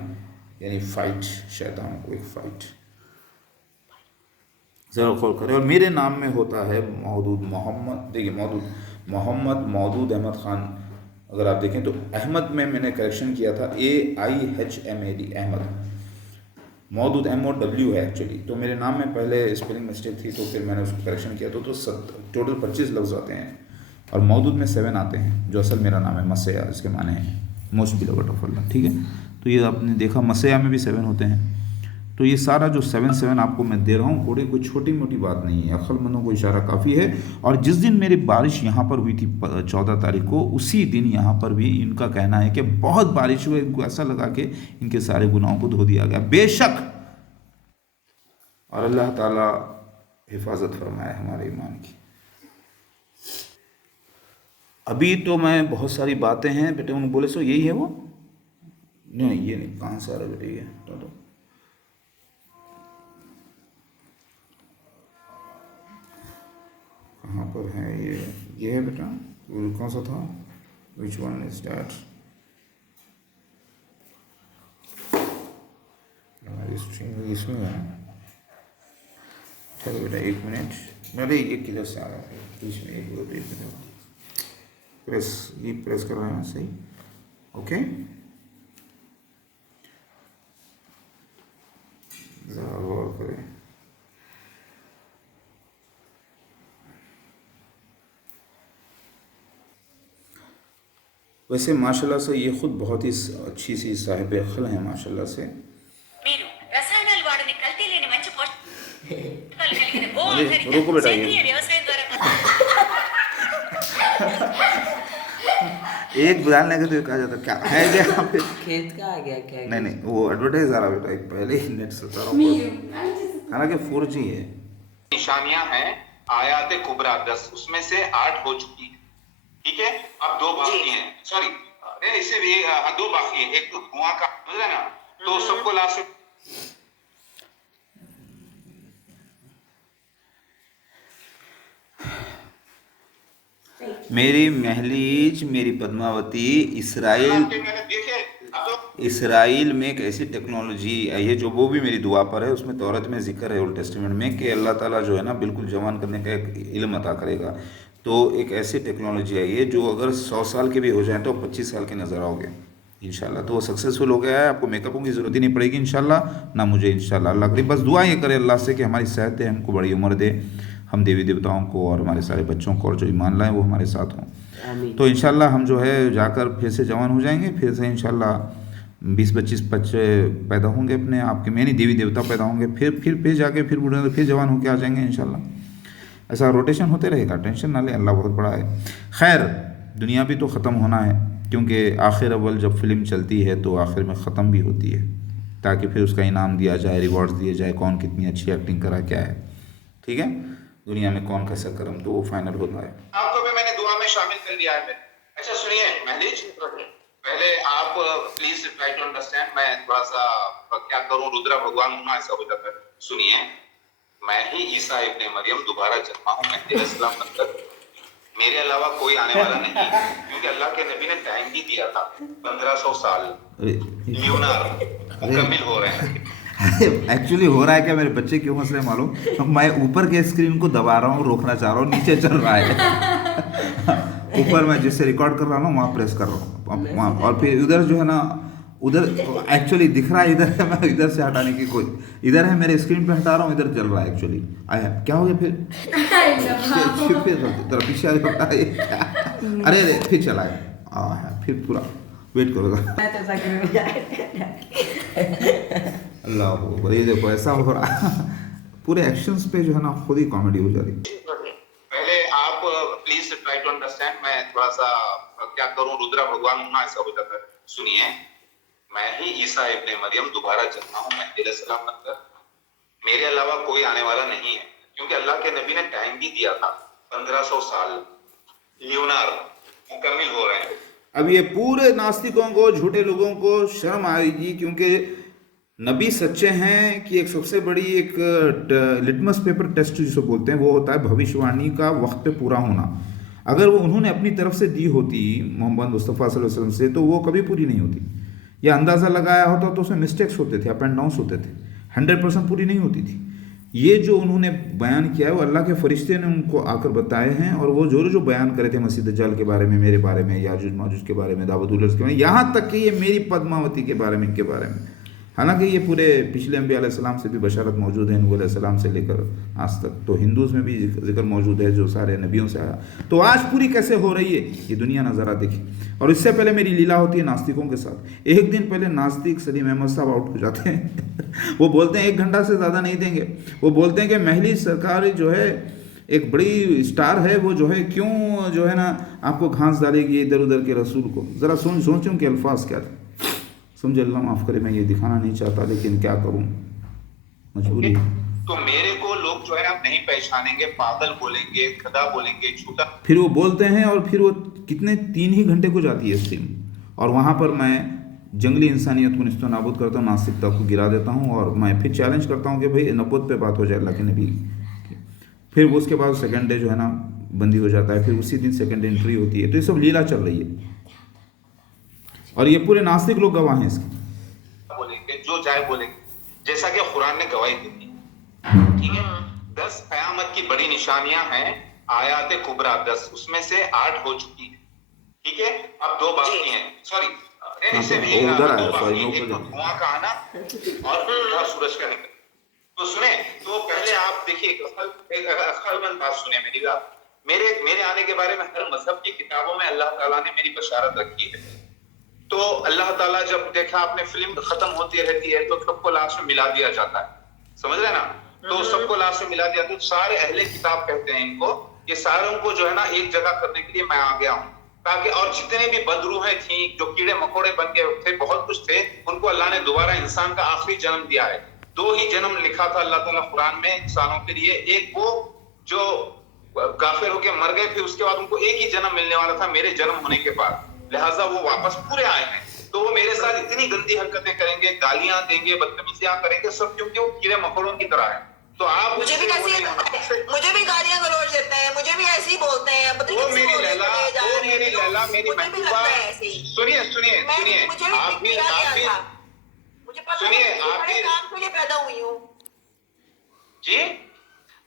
यानी फाइट, शैतान को एक फाइट। ज़रा गौर करें। और मेरे नाम में होता है मौदूद मोहम्मद। देखिए मौदूद अहमद ख़ान, अगर आप देखें तो अहमद में मैंने करेक्शन किया था, AIHMAD अहमद, मौदूद MOW है एक्चुअली। तो मेरे नाम में पहले स्पेलिंग मिस्टेक थी, तो फिर मैंने उसको करेक्शन किया। तो टोटल 25 लफ्ज़ आते हैं और मौदूद में 7 आते हैं, जो असल मेरा नाम है मसया, इसके माने हैं मोस्ट बिलवड ऑफ अल्लाह, ठीक है। तो ये आपने देखा मसया में भी 7 होते हैं। तो ये सारा जो 7 आपको मैं दे रहा हूँ, कोई छोटी मोटी बात नहीं है, अक्लमंदों को इशारा काफ़ी है। और जिस दिन मेरी बारिश यहाँ पर हुई थी 14 तारीख को, उसी दिन यहाँ पर भी इनका कहना है कि बहुत बारिश हुई, इनको ऐसा लगा कि इनके सारे गुनाहों को धो दिया गया। बेशक, और अल्लाह ताला हिफाजत फरमाए हमारे ईमान की। अभी तो मैं बहुत सारी बातें हैं बेटे, उन्होंने बोले सो यही है वो नहीं, ये नहीं, कहाँ से आ रहा बेटे ये तो कहाँ पर है ये है बेटा, कौन सा था? Which one is that? हमारी स्ट्रिंग इसमें है। चलो बेटा 1 मिनट, मेरे ये किधर से आ रहा है बीच में? एक मिनट, प्रेस कर रहे हैं सही, ओके। ज़रा गौर करें। वैसे माशाल्लाह से ये खुद बहुत ही अच्छी सी साहिब अक्ल हैं माशाल्लाह से। రసాయనాలు వాడని కల్తీ లేని మంచి పోషకాలు కలిగిన గో ఆధారిత रुको बेटा, సేంద్రియ వ్యవసాయం ద్వారా एक डालने के तो कहा जाता क्या है क्या यहाँ पे? खेत का आ गया क्या? नहीं वो एडवर्टाइज आ रहा बेटा, एक पहले ही नेट से उतारा हुआ, हालांकि 4G है। निशानियां हैं आयात कुबरा 10, उसमें से 8 हो चुकी है, ठीक है। अब 2 बाकी हैं, सॉरी इससे भी 2 बाकी है। एक तो धुआं का है ना, तो सबको लास्ट मेरी महलीज, मेरी पद्मावती, इसराइल में एक ऐसी टेक्नोलॉजी आई है जो वो भी मेरी दुआ पर है। उसमें तौरत में जिक्र है ओल्ड टेस्टामेंट में कि अल्लाह ताला जो है ना बिल्कुल जवान करने का एक इल्म अता करेगा। तो एक ऐसी टेक्नोलॉजी आई है जो अगर 100 साल के भी हो जाए तो 25 साल के नज़र आओगे इंशाल्लाह। तो वो सक्सेसफुल हो गया है, आपको मेकअपों की ज़रूरत ही नहीं पड़ेगी इंशाल्लाह, ना मुझे इंशाल्लाह। अल्लाह करीब बस दुआ ये करे अल्लाह से कि हमारी सेहत दे, हमको बड़ी उम्र दे, हम देवी देवताओं को और हमारे सारे बच्चों को और जो ईमान लाएँ वो हमारे साथ हों। तो इंशाल्लाह हम जो है जाकर फिर से जवान हो जाएंगे, फिर से इंशाल्लाह 20-25 बच्चे पैदा होंगे अपने आपके में, नहीं देवी देवता पैदा होंगे, फिर जाके फिर बूढ़े फिर जवान होकर आ जाएंगे इंशाल्लाह। ऐसा रोटेशन होते रहेगा, टेंशन ना ले, अल्लाह बहुत बड़ा है। खैर दुनिया भी तो ख़त्म होना है, क्योंकि आखिर अव्वल जब फिल्म चलती है तो आखिर में ख़त्म भी होती है, ताकि फिर उसका इनाम दिया जाए, रिवॉर्ड्स दिए जाए, कौन कितनी अच्छी एक्टिंग करा क्या है, ठीक है, दुनिया में कौन कैसा करम, तो वो फाइनल होता है। आपको भी मैंने दुआ में शामिल कर लिया है। अच्छा सुनिए महलीज, पहले आप प्लीज ट्राई टू अंडरस्टैंड। मैं थोड़ा सा क्या करूं, रुद्रा भगवान हूं ना, ऐसा हो जाता है। सुनिए, मैं ही ईसा इब्ने मरियम दोबारा जन्मा हूं, मैं इस्लाम मतलब मेरे अलावा कोई आने वाला नहीं है, क्योंकि अल्लाह के नबी ने टाइम भी दिया था 1500 साल ल्यूनार मुकम्मिल हो रहे हैं। एक्चुअली हो रहा है क्या, मेरे बच्चे क्यों हंस रहे हैं मालूम, मैं ऊपर के स्क्रीन को दबा रहा हूँ, रोकना चाह रहा हूँ, नीचे चल रहा है ऊपर मैं जिससे रिकॉर्ड कर रहा हूँ वहाँ प्रेस कर रहा हूँ वहाँ, और फिर उधर जो है ना, उधर एक्चुअली दिख रहा है इधर है, मैं इधर से हटाने की कोई, इधर है मेरे स्क्रीन पे हटा रहा हूँ, इधर चल रहा है एक्चुअली। आया क्या हो गया फिर तेरा पीछे आ जाता है अरे अरे फिर चला है फिर पूरा वेट करो अल्लाह अकबर, ये देखो ऐसा हो रहा है पूरे एक्शंस पे जो है ना खुद ही कॉमेडी हो जा रही है। पहले आप प्लीज ट्राई टू अंडरस्टैंड, मैं थोड़ा सा क्या करूं, रुद्रा भगवान होना ऐसा हो जाता है। सुनिए, मैं ही ईसा इब्ने मरियम दोबारा जन्मा हूं, मैं सलाम बनकर, मेरे अलावा कोई आने वाला नहीं है, क्योंकि अल्लाह के नबी ने टाइम भी दिया था 1500 साल ल्यूनार मुकम्मिल हो रहे हैं। अब ये पूरे नास्तिकों को, झूठे लोगों को शर्म आएगी, क्योंकि नबी सच्चे हैं कि एक सबसे बड़ी एक लिटमस पेपर टेस्ट जिसे बोलते हैं वो होता है भविष्यवाणी का वक्त पे पूरा होना। अगर वो उन्होंने अपनी तरफ से दी होती मोहम्मद मुस्तफ़ा सल्लल्लाहु अलैहि वसल्लम से, तो वो कभी पूरी नहीं होती, या अंदाज़ा लगाया होता तो उसमें मिस्टेक्स होते थे, अप एंड डाउन्स होते थे, 100% पूरी नहीं होती थी। ये जो उन्होंने बयान किया है वो अल्लाह के फरिश्ते ने उनको आकर बताए हैं, और वो जो बयान करे थे मसीह दज्जाल के बारे में, मेरे बारे में, याजूज माजूज के बारे में, दावतुल अर्ज़ के बारे में, यहाँ तक कि ये मेरी पद्मावती के बारे में, इनके बारे में, हालांकि ये पूरे पिछले अंबिया अलैहिस्सलाम से भी बशारत मौजूद है, नूह अलैहिस्सलाम से लेकर आज तक, तो हिंदूज़ में भी जिक्र मौजूद है जो सारे नबियों से आया। तो आज पूरी कैसे हो रही है ये दुनिया नज़ारा देखी। और इससे पहले मेरी लीला होती है नास्तिकों के साथ। एक दिन पहले नास्तिक सलीम अहमद साहब आउट हो जाते हैं वो बोलते हैं 1 घंटा से ज़्यादा नहीं देंगे। वो बोलते हैं कि महली सरकार जो है एक बड़ी स्टार है, वो जो है क्यों जो है ना आपको घास डालेगी इधर उधर के रसूल को। ज़रा सोचूं कि अल्फाज क्या थे, समझ, अल्लाह माफ़ करे, मैं ये दिखाना नहीं चाहता लेकिन क्या करूं, मजबूरी। तो मेरे को लोग जो है आप नहीं पहचानेंगे, पागल बोलेंगे, खदा बोलेंगे, झूठा। फिर वो बोलते हैं और फिर वो कितने 3 ही घंटे को जाती है स्ट्रीम, और वहाँ पर मैं जंगली इंसानियत को निस्तो नाबूद करता हूँ, नास्तिकता को गिरा देता हूँ, और मैं फिर चैलेंज करता हूँ कि भाई नबूवत पे बात हो जाए अल्लाह के नबी। फिर वो उसके बाद सेकंड डे जो है ना बंदी हो जाता है, फिर उसी दिन सेकंड एंट्री होती है। तो ये सब लीला चल रही है और ये पूरे नास्तिक लोग गवाह हैं इसके। बोलेंगे जो चाहे बोलेंगे, जैसा कि कुरान ने गवाही दी थी, ठीक है। 10 क़यामत की बड़ी निशानियां हैं, आयात कुबरा 10, उसमें से 8 हो चुकी है, ठीक है। अब 2 बाकी हैं, सॉरी इससे भी 2 बाकी, एक तो धुआं का आना और दूसरा सूरज का निकलना। तो सुने, तो पहले आप देखिए एक अक्लमंद बात सुने मेरी बात। मेरे आने के बारे में हर मजहब की किताबों में अल्लाह ताला ने मेरी बशारत रखी है। तो अल्लाह ताला जब देखा आपने फिल्म खत्म होती रहती है तो सबको लास्ट में मिला दिया जाता है, समझ रहे ना। तो सबको लास्ट में मिला दिया, तो सारे अहले किताब कहते हैं इनको, ये सारों को जो है ना एक जगह करने के लिए मैं आ गया हूँ, ताकि और जितने भी बदरूहें थी जो कीड़े मकोड़े बन गए थे, बहुत कुछ थे, उनको अल्लाह ने दोबारा इंसान का आखिरी जन्म दिया है। 2 ही जन्म लिखा था अल्लाह ताला कुरान में इंसानों के लिए, एक वो जो काफिर होके मर गए, फिर उसके बाद उनको एक ही जन्म मिलने वाला था मेरे जन्म होने के बाद, लिहाजा वो वापस पूरे आए हैं। तो वो मेरे साथ इतनी गंदी हरकतें करेंगे, गालियां देंगे, बदतमीजियां करेंगे, सब क्योंकि वो कीड़े मकोड़ों की तरह है। तो आप मुझे भी गालियां गलौज देते हैं, मुझे भी ऐसे ही बोलते हैं, वो मेरी लैला, मेरी महबूबा, सुनिए सुनिए सुनिए, आप भी मुझे पता सुनिए, मैं आप भी काम के लिए पैदा हुई हूँ जी,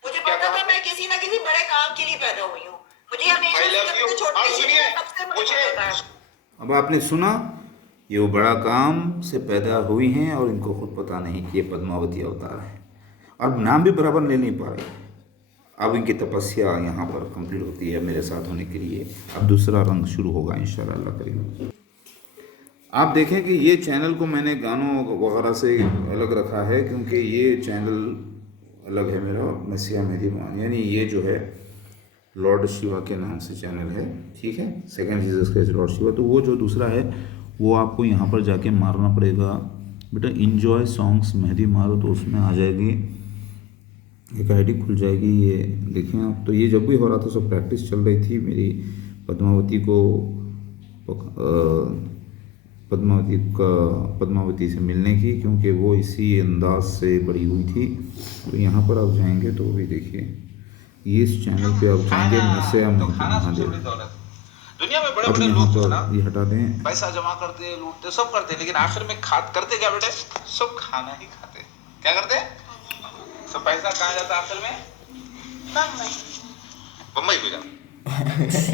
मुझे पता था मैं किसी न किसी बड़े काम के लिए पैदा हुई हूँ। मुझे हमेशा और सुनिए मुझे, अब आपने सुना, ये वो बड़ा काम से पैदा हुई हैं और इनको खुद पता नहीं कि ये पद्मावती अवतार है, और नाम भी बराबर ले नहीं पा रहे। अब इनकी तपस्या यहाँ पर कंप्लीट होती है मेरे साथ होने के लिए। अब दूसरा रंग शुरू होगा इंशाल्लाह अल्लाह करीम। आप देखें कि ये चैनल को मैंने गानों वगैरह से अलग रखा है, क्योंकि ये चैनल अलग है मेरा, मसीहा मेहदी मान, यानी ये जो है लॉर्ड शिवा के नाम से चैनल है, ठीक है, second Jesus Christ Lord Shiva. तो वो जो दूसरा है वो आपको यहाँ पर जाके मारना पड़ेगा बेटा, इंजॉय सॉन्ग्स मेहदी मारो, तो उसमें आ जाएगी, एक आईडी खुल जाएगी, ये देखें आप। तो ये जब भी हो रहा था सब प्रैक्टिस चल रही थी मेरी पद्मावती से मिलने की, क्योंकि वो इसी अंदाज से बड़ी हुई थी। तो यहाँ पर आप जाएंगे तो भी देखिए ये इस चैनल पे आप जाएंगे मसेया तो खाना सबसे महादेव। बड़ी दौलत है। दुनिया में बड़े अब बड़े यहाँ लोग जो है ना पर ये हटा दें। पैसा जमा करते हैं, लूटते, सब करते हैं, लेकिन आखिर में करते क्या बेटे? सब खाना ही खाते हैं। क्या करते हैं? सब पैसा कहाँ जाता है आखिर में? बम्बई को जाता।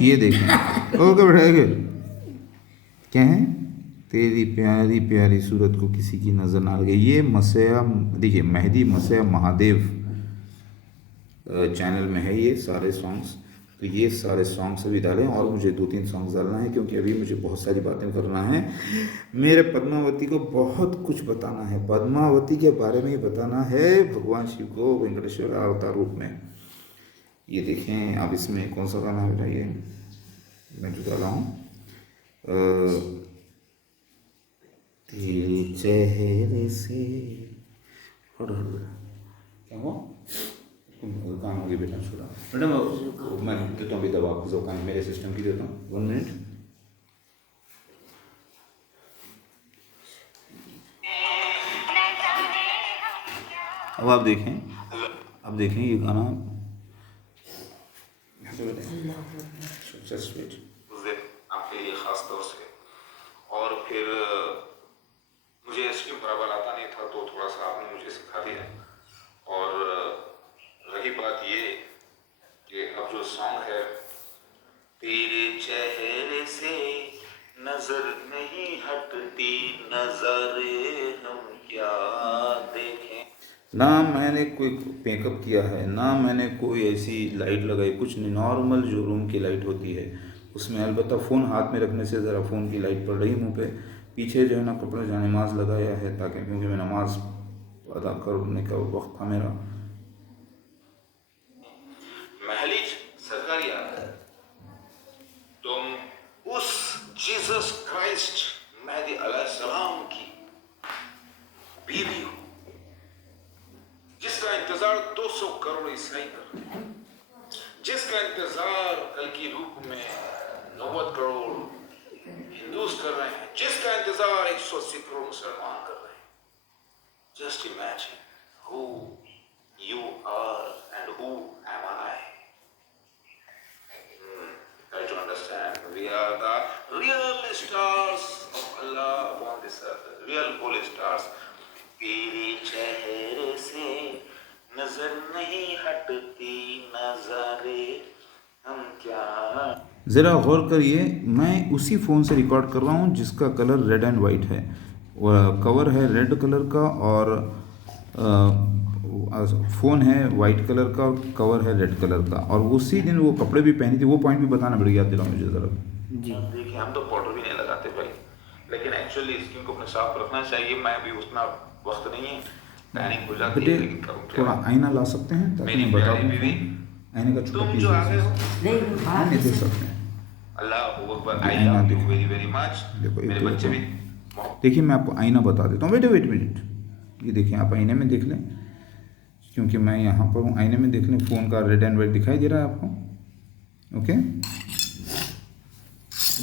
ये देखें, ओके बैठा क्या है, तेरी प्यारी प्यारी सूरत को किसी की नज़र ना लगे। ये मसेया, देखिए मेहदी मसेया महादेव चैनल में है ये सारे सॉन्ग्स। तो ये सारे सॉन्ग्स अभी डालें और मुझे 2-3 सॉन्ग्स डालना है, क्योंकि अभी मुझे बहुत सारी बातें करना है। मेरे पद्मावती को बहुत कुछ बताना है, पद्मावती के बारे में ही बताना है, भगवान शिव को वेंकटेश्वर अवतार रूप में। ये देखें आप, इसमें कौन सा गाना है ये मैं जो डाला हूँ, तेरे चेहरे से क्या हुआ, काम हो गया बेटा, छोड़ा बेटा, मैं देता हूँ अभी दवा आपको, जो काम मेरे सिस्टम की देता हूँ। 1 मिनट। अब आप देखें, अब देखें ये गाना, जस्ट वेट, उस दिन आपके लिए खास तौर से। और फिर मुझे स्ट्रीम बराबर आता नहीं था, तो थोड़ा सा आपने मुझे सिखा दिया। और रही बात ये कि अब जो सॉन्ग है, तेरे चेहरे से नजर नहीं हटती, नजरे हम क्या देखें। ना मैंने कोई मेकअप किया है, ना मैंने कोई ऐसी लाइट लगाई, कुछ नहीं, नॉर्मल जो रूम की लाइट होती है उसमें। अलबत्ता फ़ोन हाथ में रखने से ज़रा फ़ोन की लाइट पड़ रही मुँह पे। पीछे जो है ना कपड़े जो नमाज लगाया है, ताकि क्योंकि मैं नमाज अदा करने का वक्त था मेरा। महलीज जकरिया, तुम उस जीसस क्राइस्ट मेहदी अलैहिस्सलाम की बीवी हो, जिसका इंतजार 200 करोड़ ईसाई कर रहे हैं, जिसका इंतजार कल की रूप में 90 करोड़ हिंदूज कर रहे हैं, जिसका इंतजार 180 करोड़ मुसलमान कर रहे हैं। Just imagine who you are and who am I. Try to understand. We are the real stars of Allah upon this earth. Real holy stars. तेरे चेहरे से नजर नहीं हटती, नजारे हम क्या। ज़रा गौर करिए, मैं उसी फ़ोन से रिकॉर्ड कर रहा हूँ जिसका कलर रेड एंड वाइट है, कवर है रेड कलर का, और फ़ोन है वाइट कलर का, और कवर है रेड कलर का, और उसी दिन वो कपड़े भी पहनी थी। वो पॉइंट भी बताना पड़ेगा, याद दिलाओ मुझे ज़रा। जी देखिए, हम तो पाउडर भी नहीं लगाते भाई, लेकिन एक्चुअली स्किन को अपने साफ रखना चाहिए। मैं भी उतना वक्त नहीं है, टैनिंग हो जाती है, लेकिन करूँ क्या? थोड़ा आईना ला सकते हैं ताकि मेरी मैं बता प्यारी दूँ। बीवी, आईने का छोटा तुम पीस जो आ गए हो, नहीं वो बाहर नहीं देख सकते हैं। अल्लाह अकबर, आई आईना लव यू देखो। Very very much. देखो, ये मेरे देखो। बच्चे भी देखिए मैं आपको आईना बता देता हूँ, वेट मिनट। ये देखिए आप आईने में देख लें, क्योंकि मैं यहाँ पर हूँ। आईने में देख लें, फ़ोन का रेड एंड वाइट दिखाई दे रहा है आपको? ओके,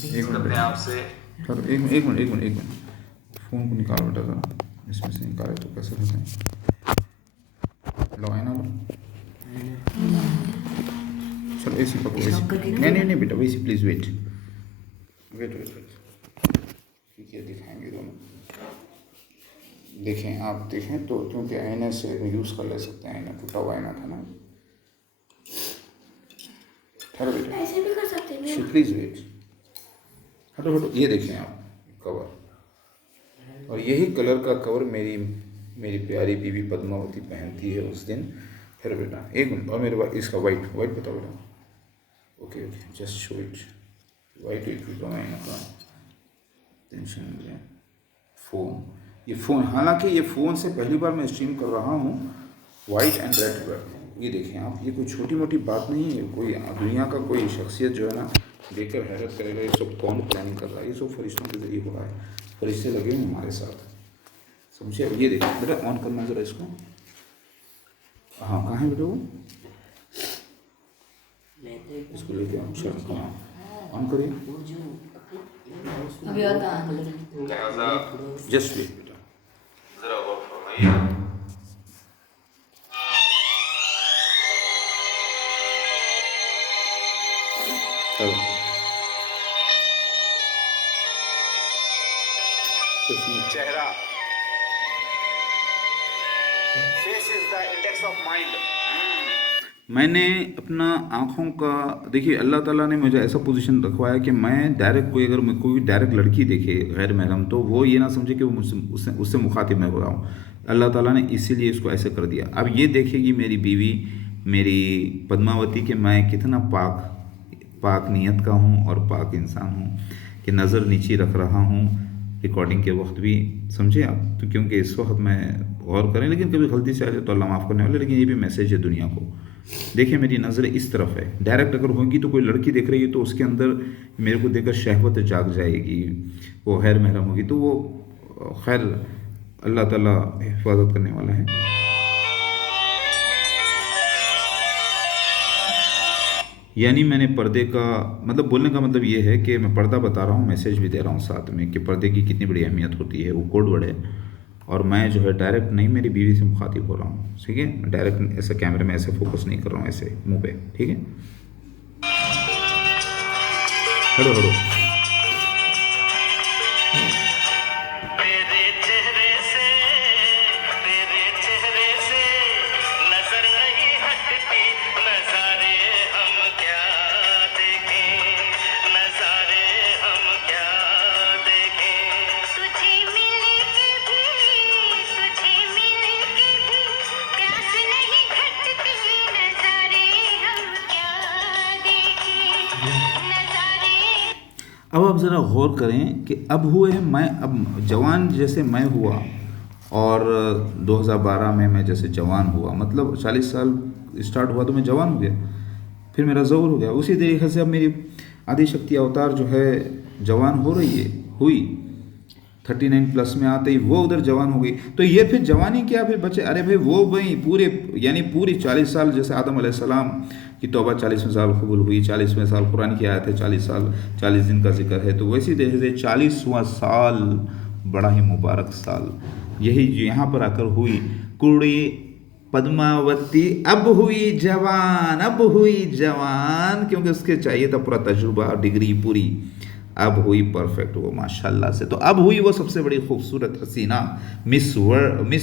एक अपने मिनट आप से सर, एक मिनट। फ़ोन को निकालो बेटा ज़रा, इसमें से निकाले तो कैसे होते हैं। लो आईना लो, चलो ऐसी पकड़ो, ऐसी नहीं बेटा, वैसे प्लीज़ वेट। ठीक है, दिखाएंगे दोनों। देखें, आप देखें तो, क्योंकि आईने से यूज़ कर ले सकते हैं। आईना टूटा हुआ आईना था ना। ठहरो बेटा, ऐसे भी कर सकते हैं। Please wait. हटो, ये देखें आप कवर, और यही कलर का कवर मेरी प्यारी बीवी पद्मावती पहनती है उस दिन। फिर बेटा एक मिनट, और मेरे पास इसका वाइट बताओ बेटा। Okay, just show it. White टूटा आईना का, टेंशन नहीं। फ़ोन, हालांकि ये फ़ोन से पहली बार मैं स्ट्रीम कर रहा हूँ, वाइट एंड रेड कलर। ये देखें आप, ये कोई छोटी मोटी बात नहीं है। कोई दुनिया का कोई शख्सियत जो है ना, देखकर हैरत करेगा ये सब कौन प्लानिंग कर रहा है। ये सब फरिश्तों के ज़रिए हो रहा है, फरिश्ते लगे हैं हमारे साथ, समझे। अब ये देखिए बेटा, ऑन करना ज़रा इसको। हाँ, कहाँ है बेटा वो? इसको लेके अच्छा, हाँ ऑन करिए। अभी और कहाँ लिहाजा जस्ट वेट बेटा। जरा गौर फरमाइए। चेहरा, face is the index of mind. मैंने अपना आँखों का, देखिए अल्लाह ताला ने मुझे ऐसा पोजीशन रखवाया कि मैं डायरेक्ट कोई, अगर मैं कोई डायरेक्ट लड़की देखे गैर महरम, तो वो ये ना समझे कि वो मुझसे उससे मुखातिब मैं हो रहा हूँ। अल्लाह ताला ने इसीलिए इसको ऐसे कर दिया। अब ये देखेगी मेरी बीवी, मेरी पद्मावती, कि मैं कितना पाक नीयत का हूँ और पाक इंसान हूँ, कि नज़र नीचे रख रहा हूँ रिकॉर्डिंग के वक्त भी, समझे आप। तो क्योंकि इस वक्त मैं गौर करें, लेकिन कभी गलती से आ जाए तो अल्लाह माफ़ करने वाला। लेकिन ये भी मैसेज है दुनिया को, देखिए मेरी नज़रें इस तरफ है। डायरेक्ट अगर होंगी तो कोई लड़की देख रही है तो उसके अंदर मेरे को देखकर शहवत जाग जाएगी, वो गैर महरम होगी, तो वो खैर अल्लाह ताला हिफाजत करने वाला है। यानी मैंने पर्दे का मतलब, बोलने का मतलब ये है कि मैं पर्दा बता रहा हूँ, मैसेज भी दे रहा हूँ साथ में, कि पर्दे की कितनी बड़ी अहमियत होती है। वो कोड वर्ड है, और मैं जो है डायरेक्ट नहीं मेरी बीवी से मुखातिब हो रहा हूँ, ठीक है। मैं डायरेक्ट ऐसे कैमरे में ऐसे फोकस नहीं कर रहा हूँ, ऐसे मुंह पे, ठीक है। हड़ो हड़ो अब आप ज़रा गौर करें कि अब हुए हैं मैं, अब जवान जैसे मैं हुआ, और 2012 में मैं जैसे जवान हुआ, मतलब 40 साल स्टार्ट हुआ तो मैं जवान हो गया, फिर मेरा ज़ोर हो गया। उसी तरीके से अब मेरी आदि शक्ति अवतार जो है जवान हो रही है, हुई 39 प्लस में आते ही वो उधर जवान हो गई। तो ये फिर जवानी क्या फिर बचे, अरे भाई वो भाई पूरे, यानी पूरी 40 साल, जैसे आदम अलैहिस्सलाम की तौबा 40वें साल कबूल हुई, 40वें साल कुरान की आयत है 40 साल 40 दिन का जिक्र है, तो वैसी तरह से 40वां साल बड़ा ही मुबारक साल यही यहाँ पर आकर हुई। कुड़ी पद्मावती अब हुई जवान, अब हुई जवान, क्योंकि उसके चाहिए था पूरा तजुर्बा, डिग्री पूरी, अब हुई परफेक्ट वो माशाल्लाह से। तो अब हुई वो सबसे बड़ी खूबसूरत हसीना मिस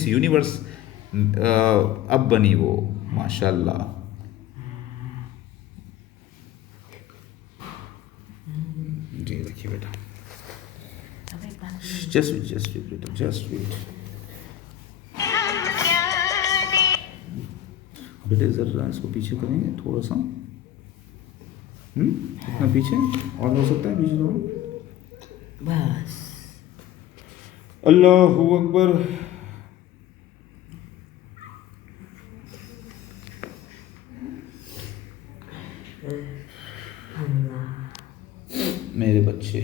यूनिवर्स, अब बनी वो माशाल्लाह। जी रखिए बेटा, जस्ट वेट बेटे, जरा इसको पीछे करेंगे थोड़ा सा, इतना पीछे और हो सकता है, पीछे थोड़ा, बस। अल्लाहू अकबर। मेरे बच्चे,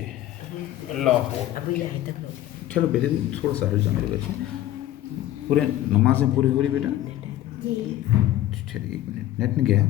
अल्लाह, अभी यहाँ तक लो। चलो बेटे थोड़ा सा हट जा मेरे बच्चे, पूरे नमाजें पूरी हो रही बेटा। चलिए 1 मिनट, नेट नहीं गया।